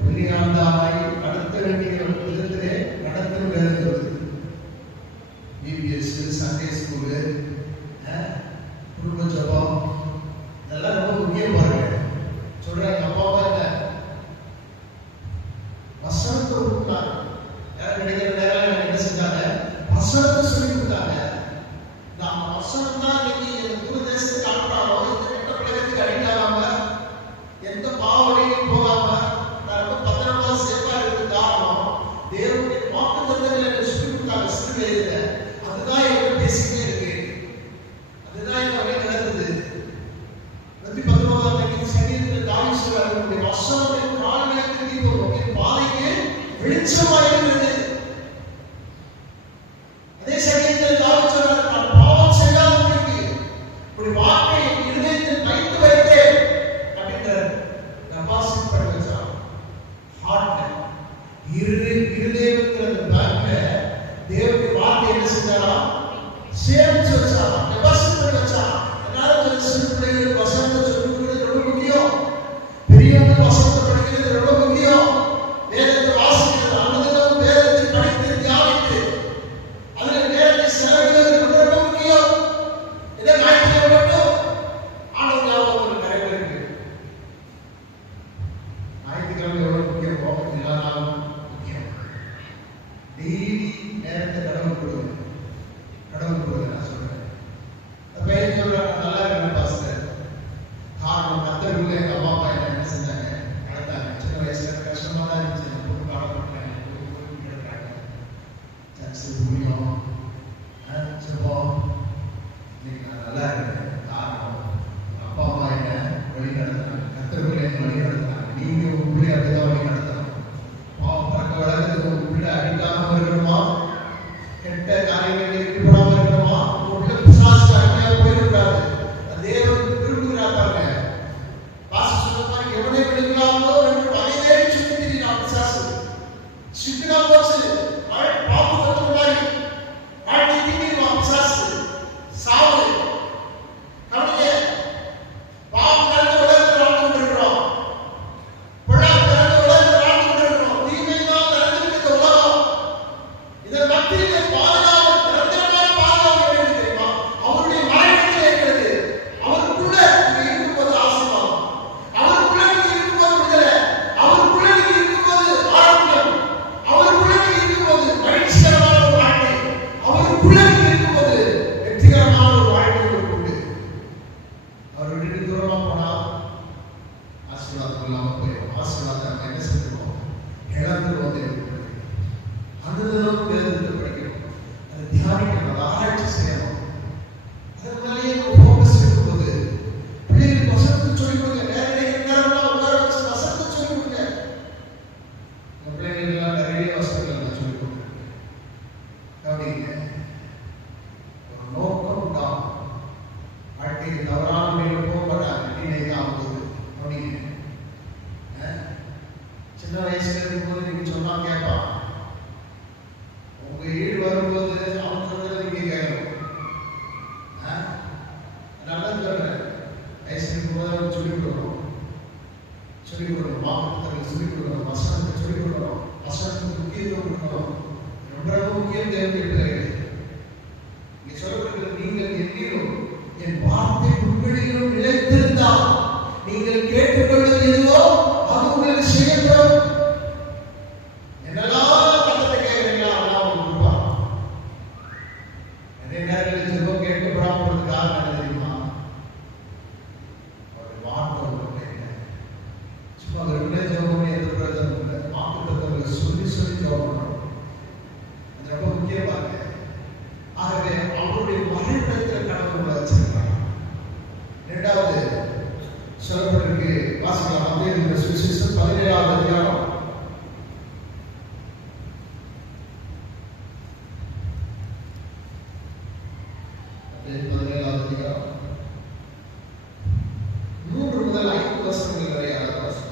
வெளியாண்டாய் நடத்த வேண்டிய விதத்திலே நடத்தும் வேறு பிபிஎஸ், சண்டே ஸ்கூலு, குடும்ப ஜபம், இதெல்லாம் ரொம்ப முக்கியம். பாருங்க சொல்றாங்க, அப்பா அம்மா என்ன வசனத்தை கொடுத்தாங்க. கிடைக்கிற நேரம் என்ன செஞ்சாங்க, வசனத்தை சொல்லி கொடுத்தாங்க. நம்ம வசனம் தான் இன்னைக்கு தூர தேசத்துக்கு அனுப்புறாங்க. இந்த கெட்ட பிள்ளைகளுக்கு அடிக்காம, எந்த பாவனையும் போகாம வெளிச்சமாக இருக்கிறது. அதே சமயத்தில் தாவீது சொன்னார், நான் பாவம் செய்யாதபடிக்கு ஒரு வார்த்தை இருதயத்தில் வைத்து வைத்தேன் அப்படின்றார். டெபாசிட் பண்ணி வச்சான். ஹார்ட் இருதயத்தில் அந்த பேங்க்ல தேவனுடைய வார்த்தை என்ன செஞ்சாரா? சேமிச்சு வச்சாரா, டெபாசிட் பண்ணி வச்சாரா. அதனால சிறு பிள்ளைகளுக்கு வசனத்தை சொல்லிக் கொடுக்கிறது ரொம்ப முக்கியம். பெரியவங்க வசனத்தை படிக்கிறது ரொம்ப முக்கியம். வேதத்தை வாசிக்கிறது, அனுதினமும் வேதத்தை படித்து தியானித்து அதில் நேரத்தை செலவிடுவது ரொம்ப முக்கியம். இதை ஞாயிற்றுக்கிழமை மட்டும் ஆண்டவர் ஞாபகம் ஒரு நிறைய பேருக்கு ஞாயிற்றுக்கிழமை எவ்வளவு முக்கியம், போகிறது எல்லா நாளும் முக்கியம். டெய்லி நேரத்தை கடவுள் கொடுங்க. நான் சொல்றேன், பையன் சொல்றாங்க, நல்லா இருக்கு பாஸ்டர். காரணம் கத்தருக்குள்ள எங்க அம்மா அப்பா என்ன செஞ்சாங்க, வளர்த்தாங்க. சின்ன வயசுல கஷ்டமா தான் இருந்துச்சு. பொண்ணு பாடப்பட்டாங்க, சர்ச்சு புரியும் சொல்லுவோம். இன்னைக்கு நான் நல்லா இருக்கேன். காரணம் அப்பா அம்மா என்ன வழி நடத்தினாங்க, கத்தருக்குள்ள என்ன வழி நடத்தினாங்க. நீங்க உங்க பிள்ளை அப்படிதான் வழி நடத்தணும். பாவம் பறக்க வளர்ந்து உங்க பிள்ளை அடிக்காம இருக்கணுமா, கெட்ட காரியங்களை ஈடுபடாம இருக்கணுமா, உங்க பிசாசு அடிமையாக போயிடக்கூடாது. தேவன் விரும்புகிறார் பாருங்க. பாச சொன்ன மாதிரி எவனை விழுகிறாங்களோ என்று வகையை சுத்தி திரிகிறான் பிசாசு. சிக்கினா போச்சு, பாம்பு கத்துற மாதிரி வாழ்க்கை திங்கிடுவான் பிசாசு. சாவு கவனிங்க. பாவம் கலந்து உலகத்தில் வாழ்ந்து கொண்டிருக்கிறோம். புழா கலந்து உலகத்தில் வாழ்ந்து கொண்டிருக்கிறோம். தீமை தான் கலந்திருக்கிற உலகம். இதை மத்தியிலே பாதுகாப்பு, நிரந்தரமான பாதுகாப்பு வேண்டும் தெரியுமா? அவருடைய மறைவிடத்தில் இருக்கிறது. அவருக்குள்ள நீங்க இருக்கும்போது ஆசீர்வாதம், அவருக்குள்ள நீங்க இருக்கும்போது விடுதலை, அவருக்குள்ள நீங்க இருக்கும்போது ஆரோக்கியம், அவருக்குள்ள நீங்க இருக்கும்போது மகிழ்ச்சிகரமான ஒரு வாழ்க்கை, அவருக்குள்ள நீங்க இருக்கும்போது வெற்றிகரமான ஒரு வாழ்க்கை உங்களுக்கு உண்டு. அவர் விட்டு தூரமா போனா ஆசீர்வாதம் இல்லாம போயிடும். ஆசீர்வாதம் என்ன செஞ்சிருவோம், இழந்து வந்து அனுதினம் வேதத்தை படிக்கணும், அதை தியானிக்கணும், அதை ஆராய்ச்சி செய்யணும். அதனாலேயே ஃபோக்கஸ் இருக்கும்போது பிள்ளைகளுக்கு வசனத்தை சொல்லிக் கொடுங்க. நேரம் உட்கார வச்சு வசனத்தை சொல்லிக் கொடுங்க. உங்க பிள்ளைகளுக்கெல்லாம் நிறைய வசனங்களை நான் சொல்லிக் கொடுக்குறேன். கவனிங்க, ஒரு நோக்கம் உண்டாகும். வாழ்க்கைக்கு தவறான வழியில் போக மாட்டாங்க. டீனேஜ் ஆகும்போது கவனிங்க. சின்ன வயசுல இருக்கும்போது நீங்க சொன்னா கேட்பான். உங்க ஈடு வரும்போது அவன் சொல்றதை நீங்க கேட்கணும். நல்லா சொல்றேன், வயசுக்கு போது சொல்லிக் கொடுக்கணும், மாவட்டத்தில் சொல்லிக் கொடுக்கணும், வசனத்தை சொல்லிக் கொடுக்கணும், வசனத்துக்கு முக்கியத்துவம் கொடுக்கணும். ரொம்ப முக்கியம் தேவைப்படுகிறது. இங்க சொல்லப்படுகிற நீங்கள் என்னிலும் என் வார்த்தை உங்களிலும் நிலைத்திருந்தால் நீங்கள் கேட்டுக்கொள்வது எதுவோ அது உங்களுக்கு செய்யப்படும். என்னெல்லாம் கட்டத்தை கேட்கிறீங்களா அதெல்லாம் உங்களுக்கு கொடுப்பாங்க. நிறைய நேரங்களில் ஜெபம் கேட்கப்படாம ஒரு காரணம் என்ன தெரியுமா? அவருடைய வார்த்தை உங்களுக்கு இல்லை. சும்மா வெறுமனே ஜெபம் பண்ணி எந்த பிரயோஜனம் இல்லை. வாக்குத்தத்தங்களை சொல்லி சொல்லி ஜெபம் பண்ணணும். அது ரொம்ப முக்கியமாக. ஆகவே அவருடைய மறைவிடத்தில் கடவுள் வச்சிருக்காங்க. இரண்டாவது சொல்லப்பட்டிருக்கு, வாசிக்கலாம். மத்தேயு சுவிசேஷம் 17வது அதிகாரம் 17வது அதிகாரம் 3 முதல் 5 வசனங்கள் வரை வாசிக்கலாம்.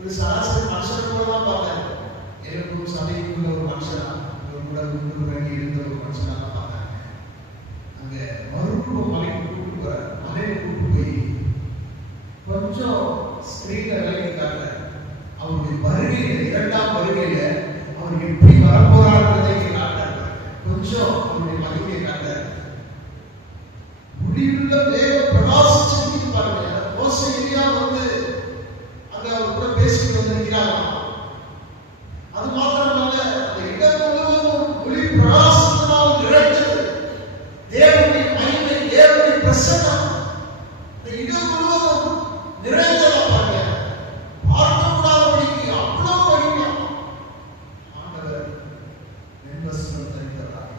ஒரு சராசரி மனுஷன் போல தான் பார்த்தாரு. எழுப்பும் இரண்டாம் வருகையில அவர் எப்படி வரப்போறாருன்றதை காட்டுறாரு. கொஞ்சம் அவருடைய மகிமையை காட்டுறாரு. முடிவுள்ள வேக பிரகாசிச்சு பாருங்க. மோசே எலியா வந்து அங்க அவர் கூட பேசிட்டு வந்திருக்கிறாங்க. அது மாத்திரமல்ல, அந்த இடம் முழுவதும் ஒளி பிரகாசத்தினால் நிறைந்தது. தேவனுடைய மகிமை, தேவனுடைய பிரசன்னம் இந்த இடம் முழுவதும் நிறைந்ததா பாருங்க. பார்க்கக்கூடாதபடிக்கு அவ்வளவு மகிமை. ஆண்டவர் நெம்பஸ்வரம் தரித்தவராய்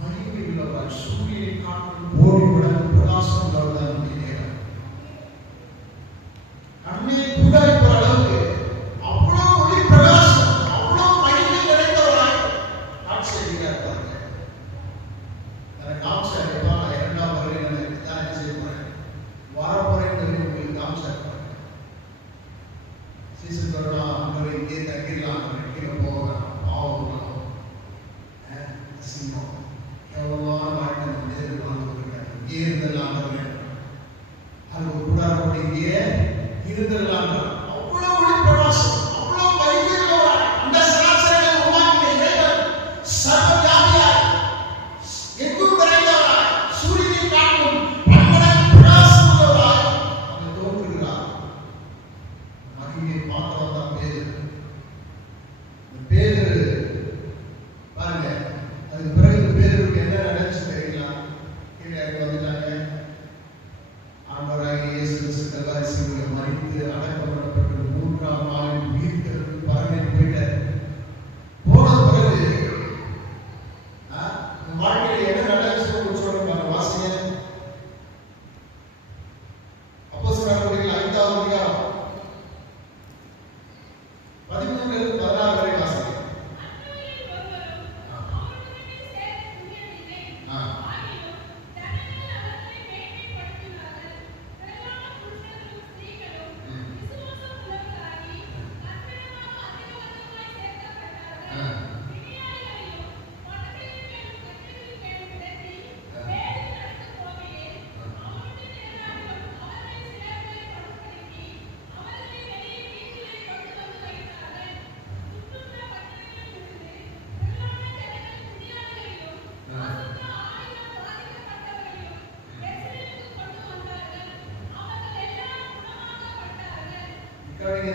மகிமை உள்ளவராய் சூரியனை காட்டும் கோடி மடங்கு பிரகாசம் உள்ளவர்தான் நம்முடைய தேவன். கண்ணே கூட இருக்கிற அளவுக்கு அவ்வளவு ஒளி பிரகாசம், அவ்வளவு மகிமை நிறைந்தவராய் காட்சி அளிக்கிறார் பாருங்க. எனக்கு காமிச்சார் எப்பா, நான் இரண்டாம் வருகையில் எனக்கு தான் என்ன செய்ய போறேன், வரப்போறேன்னு சொல்லி உங்களுக்கு காமிச்சார் பாருங்க. சீசன் தொடரா அங்கே இங்கே தங்கிடலாம், கீழே போவேன், பாவம் அசிங்கம் கேவலமான வாழ்க்கை நம்ம எதிர்பார்க்கிறேன். இங்கே இருந்தெல்லாம் அது ஒரு கூடாரப்படி இங்கே இருந்தெல்லாம் அவ்வளவு ஒளி பிரகாசம், அவ்வளவு மகிமை உள்ளவராய் அந்த சராசரியை உருவாக்கின இறைவன் சர்வவியாபியாய் எங்கும் நிறைந்தவராய் சூரியனை காட்டும் பன்மடங்கு பிரகாசம் உள்ளவராய் அங்கே தோன்றுகிறார். மகிமையை பார்த்தவன் தான் பேதுரு. பேதுரு பாருங்க, அதுக்கு பிறகு பேதுருக்கு என்ன நடந்துச்சு தெரியுங்களா? கீழே இறங்கி வந்துட்டாங்க. ஆண்டவராகிய இயேசு கிறிஸ்து கல்வாரி சிலுவையில் மரித்து அடக்கப்படப்பட்டு மூன்றாம் நாளில் உயிர்த்தெழுந்து பரலோகம் போயிட்டார். போன பிறகு வாழ்க்கையில் என்ன நடந்துச்சு சொல்லுங்க, வாசிங்க. அப்போஸ்தலர்கள் 5ஆம் அதிகாரம் 13-16 வரை வாசிங்க.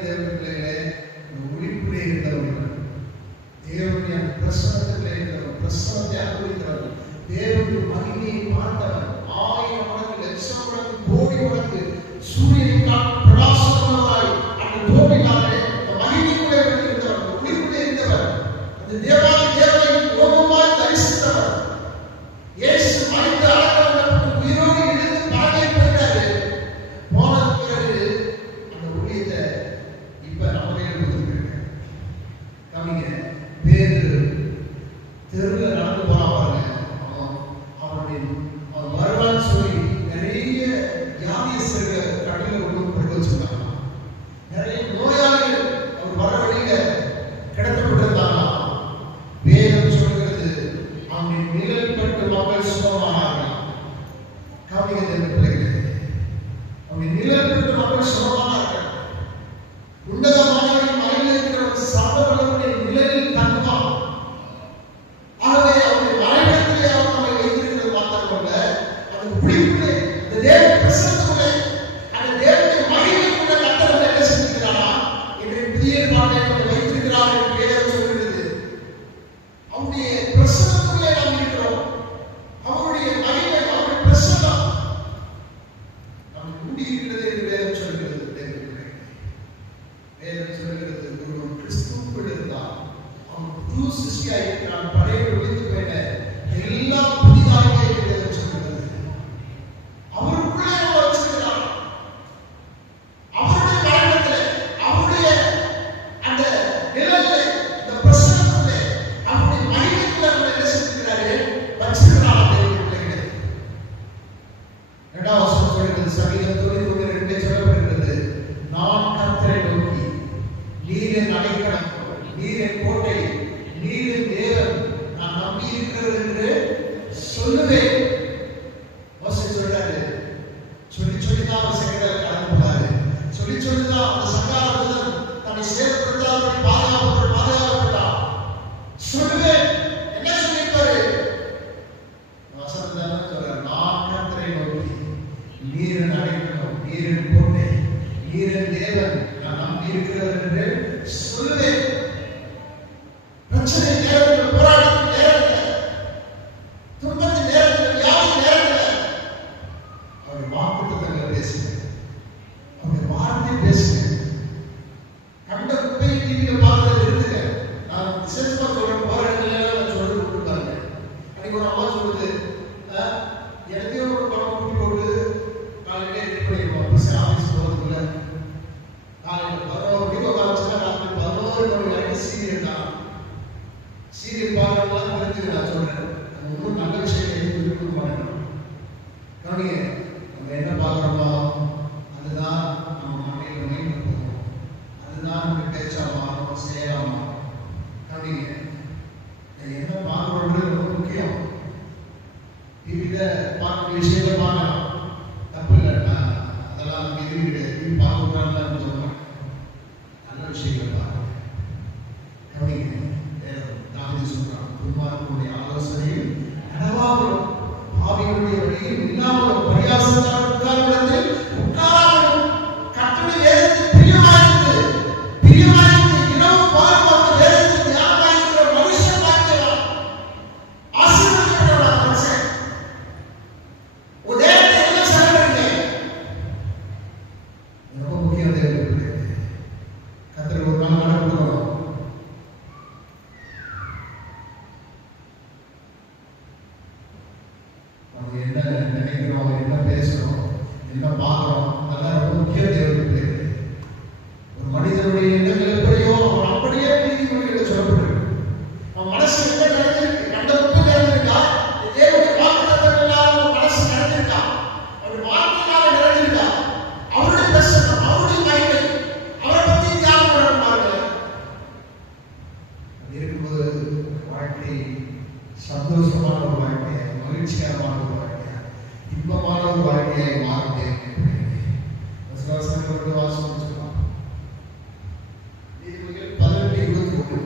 தேவர்களே, ஒளிப்புலே இருக்கிறவர்கள், தேவனுடைய பிரசன்னத்திலே இருக்கிறவர்கள், பிரசன்னத்தை அனுபவிக்கிறவர்கள், தேவனுடைய மகிமையை பார்த்தவர், 1000 மடங்கு, லட்சம் மடங்கு, கோடி மடங்கு சூரியனை காட்டும் பிரகாசமாய் அந்த தோன்றினாலே மகிமைக்குள்ளே இருந்தவர், ஒளிக்குள்ளே இருந்தவர், அந்த தேவாதி தேவனை கோபமாய் தரிசித்தவர், இயேசு மரித்து அடக்கப்பட்டு உயிரோடு எழுந்து பரலோகம் போயிட்டாரு. போன பிறகு அந்த ஊழியத்தை இப்ப நம்ம கொடுத்துருக்காங்க. கவிங்க பேதுரு தெருவில் நடந்து போனா பாருங்க. அவன் வருவான்னு சொல்லி நிறைய வியாதியஸ்தர்கள் கடையில் கொண்டு படுக்க வச்சிருந்தாங்க. நிறைய நோயாளிகள் அவர் வர வழியில கிடத்தப்பட்டிருந்தாங்க. வேதம் சொல்கிறது அவனின் நிழல் பட்டு மக்கள் சுகமானார்கள். கவிங்க தேவ பிள்ளைகளே, அவனின் நிழல் பட்டு மக்கள் சுகமானார்கள். உன்னதமானவரின் மலையில் இருக்கிற சர்வவல்லவருடைய நிழலில் தங்குவான். ஆகவே அவருடைய மறைவிடத்திலே அவர் நம்மை வைத்திருக்கிறது மாத்திரமல்ல, அது விழிப்புலே, அந்த தேவ பிரசன்னத்துக்குள்ளே, அந்த தேவனுடைய மகிமைக்குள்ளே கர்த்தர் என்ன செஞ்சிருக்கிறாரா என்று புதிய ஏற்பாட்டிலே நம்மை வைத்திருக்கிறார் என்று வேதம் சொல்கிறது. அவருடைய பிரசன்னத்துக்குள்ளே நாம் இருக்கிறோம். அவருடைய மகிமை, அவருடைய பிரசன்னம் நம்மை மூடி இருக்கிறது என்று வேதம் சொல்கிறது. வேதம் சொல்கிறது, ஒருவன் கிறிஸ்துவுக்குள் இருந்தால் அவன் புது சிருஷ்டியாய் இருக்கிறான், பழைய ஒழிந்து போயின எல்லாம் புதிதாக வேதம் சொல்கிறது. அவருக்குள்ளே நம்ம வச்சிருக்கிறான். அவருடைய மரணத்திலே, அவருடைய அந்த நிழலிலே, இந்த பிரசன்னத்திலே, அவருடைய மகிமைக்குள்ளே நம்ம என்ன செஞ்சிருக்கிறாரு, வச்சிருக்கிறான். பிள்ளைகளே, 2ஆம் வசனம் சொல்கிறது, சங்கீதம் 92 சொல்லப்படுகிறது, நான் கர்த்தரை நோக்கி, நீர் என் அடைக்கலம், நீர் என் கோட்டை, நீர் என் தேவன், நான் நம்பி இருக்கிறது என்று சொல்லுவேன். மோசே சொல்றாரு, சொல்லிதான் அவர் சங்கடத்தில் கடந்து போனாரு, சொல்லிதான் அந்த சங்காரத்துடன் தன்னை சேதப்படுத்தாத சுகாதாரத்தை பாதுகாக்கப்பட்டா சொல்லுவேன். என்ன சொல்லியிருப்பாரு? வசனத்தை சொல்றாரு, நான் கர்த்தரை நோக்கி நீரின் அடைக்கலம், நீரின் கோட்டை, நீரின் தேவன், நான் நம்பி இருக்கிறவர் என்று சொல்லுவேன். பிரச்சனை நேரத்தில், போராட்டத்தின் நேரத்தில், துன்பத்தின் நேரத்தில், வியாதி நேரத்தில் அவர் வாக்குத்தத்தங்களை பேசுகிறேன், அவருடைய வார்த்தை பேசுகிறேன். கண்ட குப்பை டிவியில பார்க்கறது இருக்குங்க. நான் விசேஷமா சொல்றேன், போராட்டத்துல நான் சொல்றது கொடுப்பாங்க. அன்னைக்கு ஒரு அம்மா சொல்லுது, எனக்கே ஒரு படம் கூட்டி போட்டு காலையிலே ரெடி பண்ணிடுவோம். ஆஃபீஸ் போகிறதுக்குள்ள காலையில் 11 மணிக்கு உட்காந்துச்சுன்னா ராத்திரி 11 மணி வரைக்கும் சீரியல் தான். சீரியல் பார்க்கறதுலாம் தெரிஞ்சுக்க நான் சொல்றேன். அது ஒன்றும் நல்ல விஷயம் எதுவும் இருக்க மாட்டேன். கவனிங்க, நம்ம என்ன பார்க்குறோமோ அதுதான் நம்ம மண்டையில் மைண்ட் போகும். அதுதான் நம்ம பேச்சா மாறும், செயலா மாறும். கவனிங்க, என்ன பார்க்கறது ரொம்ப முக்கியம். டிவியில பார்க்க விஷயங்களை பார்க்கலாம், தப்பு இல்லை. அதெல்லாம் நம்ம எதுவும் கிடையாது. டிவி பார்க்கக்கூடாதுன்னு சொல்லுவேன். நல்ல விஷயங்களை பார்க்க. கவனிங்க, தாவீது சொல்றான், துன்மார்க்கனுடைய ஆலோசனையில் நடவாமலும் பாவிகளுடைய வழியில் இல்லாமலும் பரியாசத்தால் உட்கார்ந்திடத்தில் உட்காராமலும் கர்த்தருடைய வேதத்தில் பிரியமாயிருந்து இரவு பகல் வேதத்தில் தியானமாயிருக்கிற மனுஷன் பாக்கியவான், ஆசீர்வதிக்கப்பட்டவன் மனுஷன். ஒரே என்ன சொல்றீங்க? ரொம்ப முக்கியம். கர்த்தர் ஒரு நாள் நடக்கணும். நம்ம என்ன நினைக்கிறோம், என்ன பேசுறோம், என்ன பார்க்கிறோம், அதெல்லாம் ரொம்ப முக்கியம். தேவனுக்கு ஒரு மனிதனுடைய எண்ணங்கள் எப்படியோ அவன் அப்படியே நீதிமொழிகளை சொல்லப்பட்டிருக்கு. அவன் மனசு என்ன நடந்திருக்கு, கண்ட உப்பு நடந்திருக்கா, தேவனுடைய வாக்குத்தத்தங்களால் அவன் மனசு நடந்திருக்கா, அவருடைய வார்த்தையினால நடந்திருக்கா, அவருடைய பிரசன்னம், அவருடைய மகிமை, அவரை பற்றி தியானம் பண்ண இருக்கும்போது வாழ்க்கை சந்தோஷமான ஒரு வாழ்க்கையை, மகிழ்ச்சிகரமான ஒரு வாழ்க்கையா, இன்பமான ஒரு வாழ்க்கையை மாறிட்டேன். வாசம் சொல்லலாம். நீதிமொழிகள் 18:21.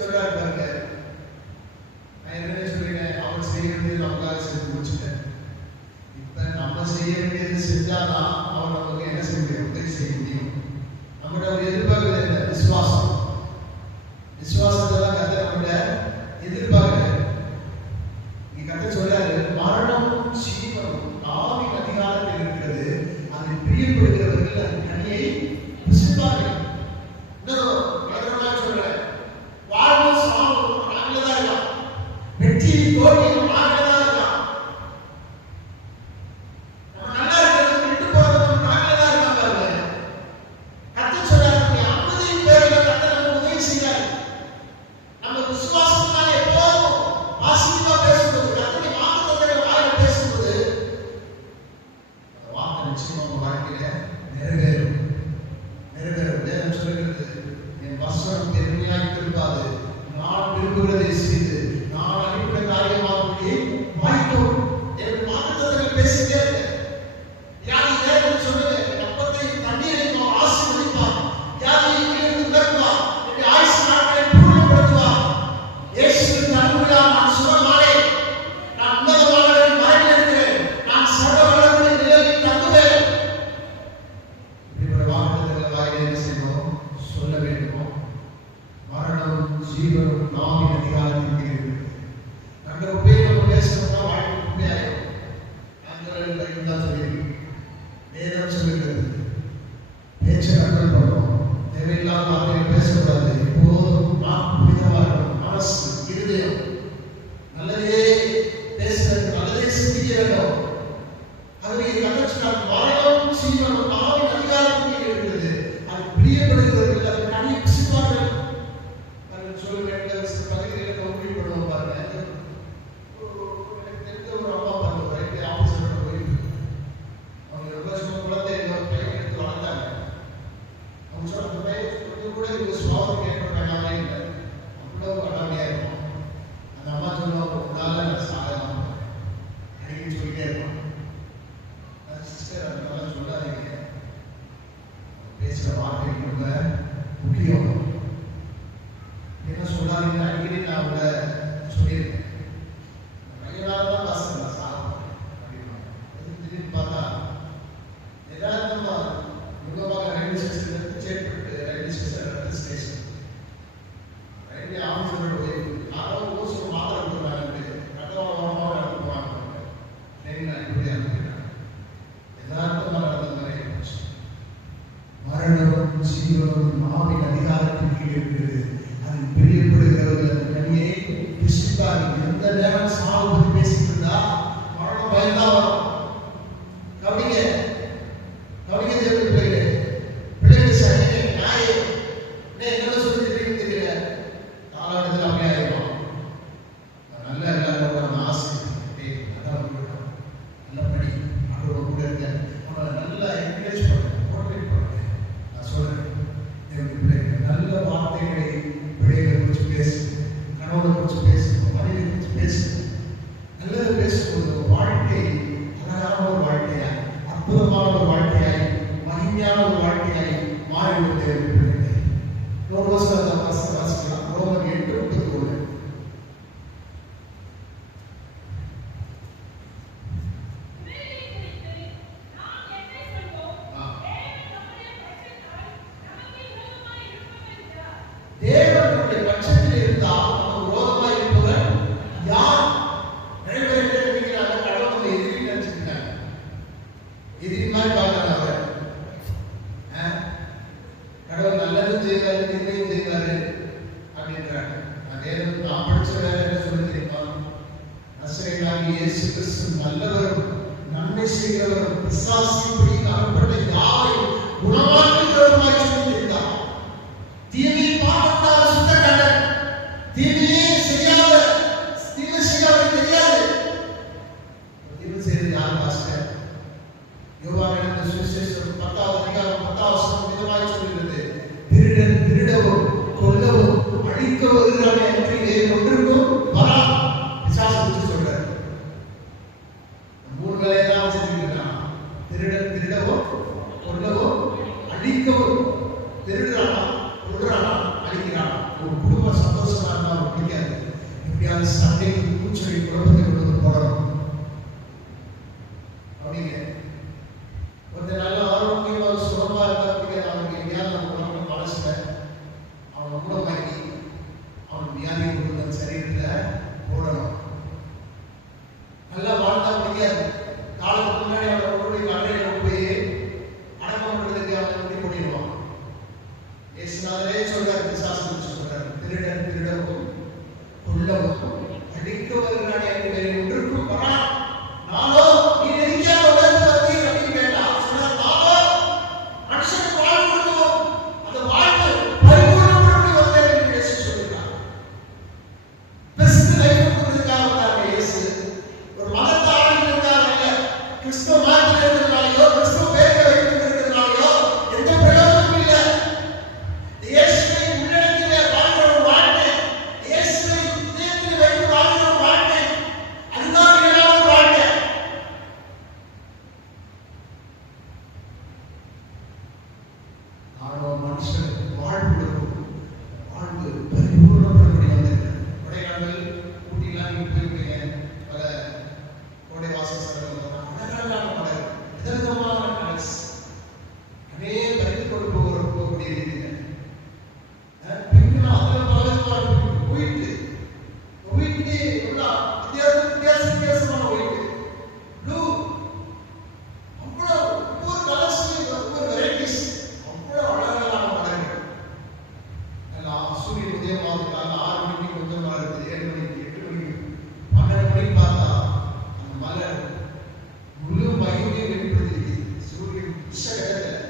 சொல்றாரு பாருங்க, நான் என்ன சொல்றேன், அவர் செய்ய வேண்டியது நமக்காக செஞ்சு முடிச்சுட்டேன். இப்ப நம்ம செய்ய வேண்டியது செஞ்சாதான் அவர் நமக்கு என்ன செய்ய முடியும், உதவி செய்ய முடியும். நம்மளோட ஒரு எதிர்பார்க்கிறது என்ன? விசுவாசம். விசுவாசத்தெல்லாம் கத்த நம்மள எதிர்பார்க்கிறார். இங்க கத்த சொல்றாரு, மரணமும் ஜீவனும் நாவின் அதிகாரத்தில் இருக்கிறது, அதை பிரியப்படுகிறவர்கள் அதன் கனியை புசிப்பார்கள். சொல்றேன், வாழ்வும் சாவும் நாங்களதான் இருக்கலாம், வெற்றி தோல்வியும் நாங்களதான் இருக்கலாம், நம்ம நல்லா இருக்கிறது விட்டு போறது நாங்களதான் இருக்காங்க. கத்த சொல்றாரு, 50 பேர்ல கத்த நமக்கு உதவி செய்யறாரு. நம்ம விசுவாசத்தினால எப்போதும் பாசிட்டிவா பேசும்போது, கத்தனை வாக்குத்தத்தங்களை வாயில பேசும்போது வாக்கு நிச்சயமா உங்க வாழ்க்கையில நிறைவேறும். வேதம் சொல்லுகிறது, என் வசனம் பெருமையாய் திரும்பாது, நான் விரும்புகிறதை செய்து நான் அனுப்பின காரியமாகவே பேசணும், மனைவி குறித்து பேசணும். நல்லது பேசும்போது வாழ்க்கை அழகான ஒரு வாழ்க்கையாய், அற்புதமான ஒரு வாழ்க்கையாய், மகிமையான ஒரு வாழ்க்கையாய் மாறிவிடுவது. ஒரு வசனம் வாசிக்கலாம். ரோமர் 8:31. தேவனுடைய பட்சத்தில் இருந்தால் நமக்கு விரோதமாக இருப்பவர் யார்? நிறைய பேர் என்ன நினைக்கிறாங்க, கடவுள் நம்ம எதிரி நினைச்சிருக்காங்க. எதிரி மாதிரி பார்க்கறாங்க அவர். கடவுள் நல்லதும் செய்வாரு, தீமையும் செய்வாரு அப்படின்றாங்க. நான் படிச்ச வேற என்ன சொல்லி தெரியுமா? நசரேயனாகிய இயேசு கிறிஸ்து நல்லவரும் நன்மை செய்கிறவரும் பிசாசின்படி அகப்பட்ட யாரையும் குணமாக்குகிறவருமாய் சொல்லியிருந்தார். தீமையை பார்க்கக்கூடாத சுத்தக்காரன், தீமையே செய்யாத, தீமை செய்யாத தெரியாது. தீமை செய்யறது யார் பாஸ்டர்? யோவான் சுவிசேஷம் 10வது அதிகாரம் 10வது வசனம் விதமாய் சொல்கிறது, திருடன் திருடவும் கொல்லவும் அழிக்கவும் வருகிறானே அன்றி வேறு ஒன்றுக்கும் வரான். பிசாசு குறித்து சொல்றார். 3 வேலையை தான் செஞ்சுக்கிறான். திருடன் திருடவும் கொல்லவும் அழிக்கவும். திருடுறானா, கொல்றானா, அழிக்கிறானா. ஒரு குடும்ப சந்தோஷமா இருந்தா அவருக்கு பிடிக்காது. எப்படியாவது சண்டைக்கு பூச்சொலி குடும்பத்தை கொண்டு போடணும் அப்படிங்க. கொஞ்சம் நல்ல ஆரோக்கியமாக சுகமா இருந்தா பிடிக்காது. அவனுக்கு எங்கேயாவது நம்ம உடம்புல மனசுல அவனை குணமாக்கி அவன் வியாதி கொடுத்த சரீரத்தில் போடணும். நல்லா வாழ்ந்தா பிடிக்காது. காலத்துக்கு முன்னாடி அவனை கொண்டு போய் கடையில் போய் அடக்கம் பண்ணுறதுக்கு அவனை எப்படி பண்ணிடுவான். இயேசுநாதரே சொல்றாரு, பிசாசு சொல்றாரு, திருடன் திருடவும் கொல்லவும் அழிக்க வருகிறானே என்று வேறு ஒன்றுக்கும் வரான். நானோ நீ நெருங்கியாக உணர்ந்து வந்தீர் அப்படின்னு கேட்டா சொன்னார், நானோ மனுஷனுக்கு வாழ்வு கொடுக்கவும் அந்த வாழ்வு பரிபூர்ணப்படுத்தி வந்தேன் என்று இயேசு சொல்கிறார். பெஸ்ட் லைஃப் கொடுக்கிறதுக்காக வந்தார் இயேசு. ஒரு மதத்தை ஆரம்பிக்கிறதுக்காக அல்ல. கிறிஸ்துவ மார்க்கத்தில் இருக்கிறதுனாலையோ கிறிஸ்துவ பேரை வைத்திருக்கிறதுனாலையோ எந்த பிரயோஜனமும் இல்லை. இயேசுவை உள்ளடக்கிய வாழ்கிற ஒரு வாழ்க்கை, இயேசுவை இதயத்தில் வைத்து வாழ்கிற ஒரு வாழ்க்கை, அதுதான் இயலாத வாழ்க்கை. ஆனால் மனுஷனுக்கு வாழ்வு வாழ்வு பரிபூர்ணப்படும்படி வந்திருக்கிறது. கொடைக்கானல் ஊட்டிலாம் நீங்க போயிருப்பீங்க. பல கோடை வாசஸ்தலங்கள் அழகான மலர், விதவிதமான கலர்ஸ், நிறைய பறித்து கொண்டு போகக்கூடிய ரீதியில் வித்தியாசமான ஒயிட், ப்ளூ, அவ்வளோ ஒவ்வொரு கலர்ஸ்லையும் ஒவ்வொரு வெரைட்டிஸ், அவ்வளோ அழகான மலர்கள். சூரியன் உதயமாவதுக்காக 6 மணிக்கு கொஞ்சம் மலருது, 7 மணிக்கு, 8 மணிக்கு, 12 மணிக்கு பார்த்தா அந்த மலர் முழு மகிமையை வெளிப்படுத்திருக்கு. சூரியன் உச்சகட்டத்தில்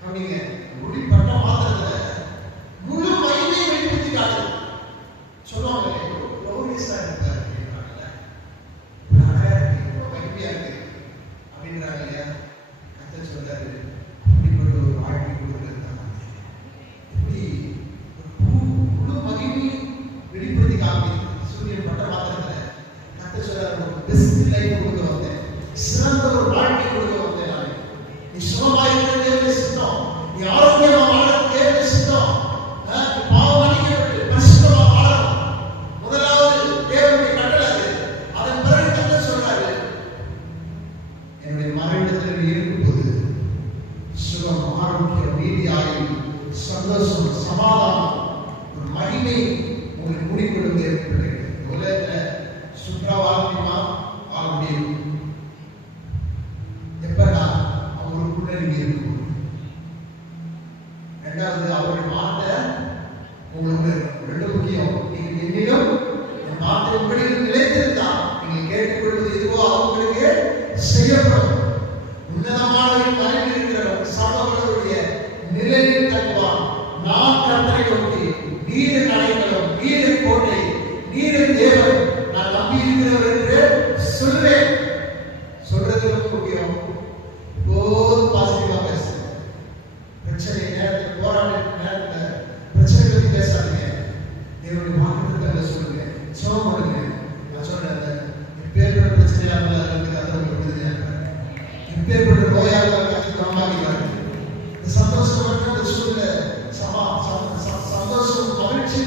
கவனிங்க, முடிப்பட்ட மாத்திரத்தில் முழு மகிமையை வெளிப்படுத்தி காட்டு. சொல்லுவாங்க க்ளோரியஸா இருக்காரு அப்படின்றாங்கல்ல, அழகா இருக்கு, ரொம்ப மகிமையா இருக்கு அப்படின்றாங்க இல்லையா? கர்த்தர் சொல்றாரு, அப்படிப்பட்ட ஒரு வாழ்க்கை கொடுக்கிறது தான். இப்படி முழு மகிமையை வெளிப்படுத்தி காமிக்கிறது. சூரியன் பட்ட மாத்திரத்தில் கர்த்தர் சொல்றாரு, ஒரு பெஸ்ட் லைஃப் கொடுக்க வந்தேன், சிறந்த ஒரு வாழ்க்கை கொடுக்க வந்தேன். நான் நீ சுகமா இருக்கிறதே சித்தம், நீ ஆரோக்கியமா வாழறதே சித்தம், பாவம் மன்னிக்கப்பட்டு பரிசுத்தமா வாழணும். முதலாவது தேவனுடைய கட்டளை அது. அதன் பிறகு கர்த்தர் சொல்றாரு, என்னுடைய மறைவிடத்தில் நீ இருக்கும்போது சுகம், ஆரோக்கியம், நீதி, ஆயுள், சந்தோஷம், சமாதானம், ஒரு மகிமை உங்களுக்கு மூடிக்கொண்டு ஏற்படுகிறது. உலகத்தில் சுற்றா வாழ்க்கையுமா வாழ முடியும் எப்படா அவங்களுக்குள்ள நீங்க இருக்கும். ரெண்டாவது அவருடைய வார்த்தை உங்களுக்கு ரெண்டு முக்கியம். நீங்க என்னிலும் என் வார்த்தை உங்களுக்கு நிலைத்திருந்தா நீங்க கேட்டுக்கொள்வது எதுவோ அவங்களுக்கு செய்யப்படும். உன்னதமானவரின் மறைவில் இருக்கிறவர் சகோதரருடைய நிலையில் தங்குவான். நான் கர்த்தரை நோக்கி, நீரின் அடைக்கலம், நீரின் கோட்டை, நீரின் தேவன், நான் நம்பி இருக்கிறவர் என்று சொல்றேன். சொல்றது ரொம்ப முக்கியம். போது பாசிட்டிவா பேசுங்க. பிரச்சனை நேரத்தில், போராட்ட நேரத்தில் பிரச்சனை பற்றி பேசாதீங்க. தேவனுடைய வாக்குத்தத்தங்களை சொல்லுங்க. இப்பேற்பட்ட நோயால் குணமாகிறார்கள். இந்த சந்தோஷமற்ற சூழ்நிலை சந்தோஷம் மகிழ்ச்சி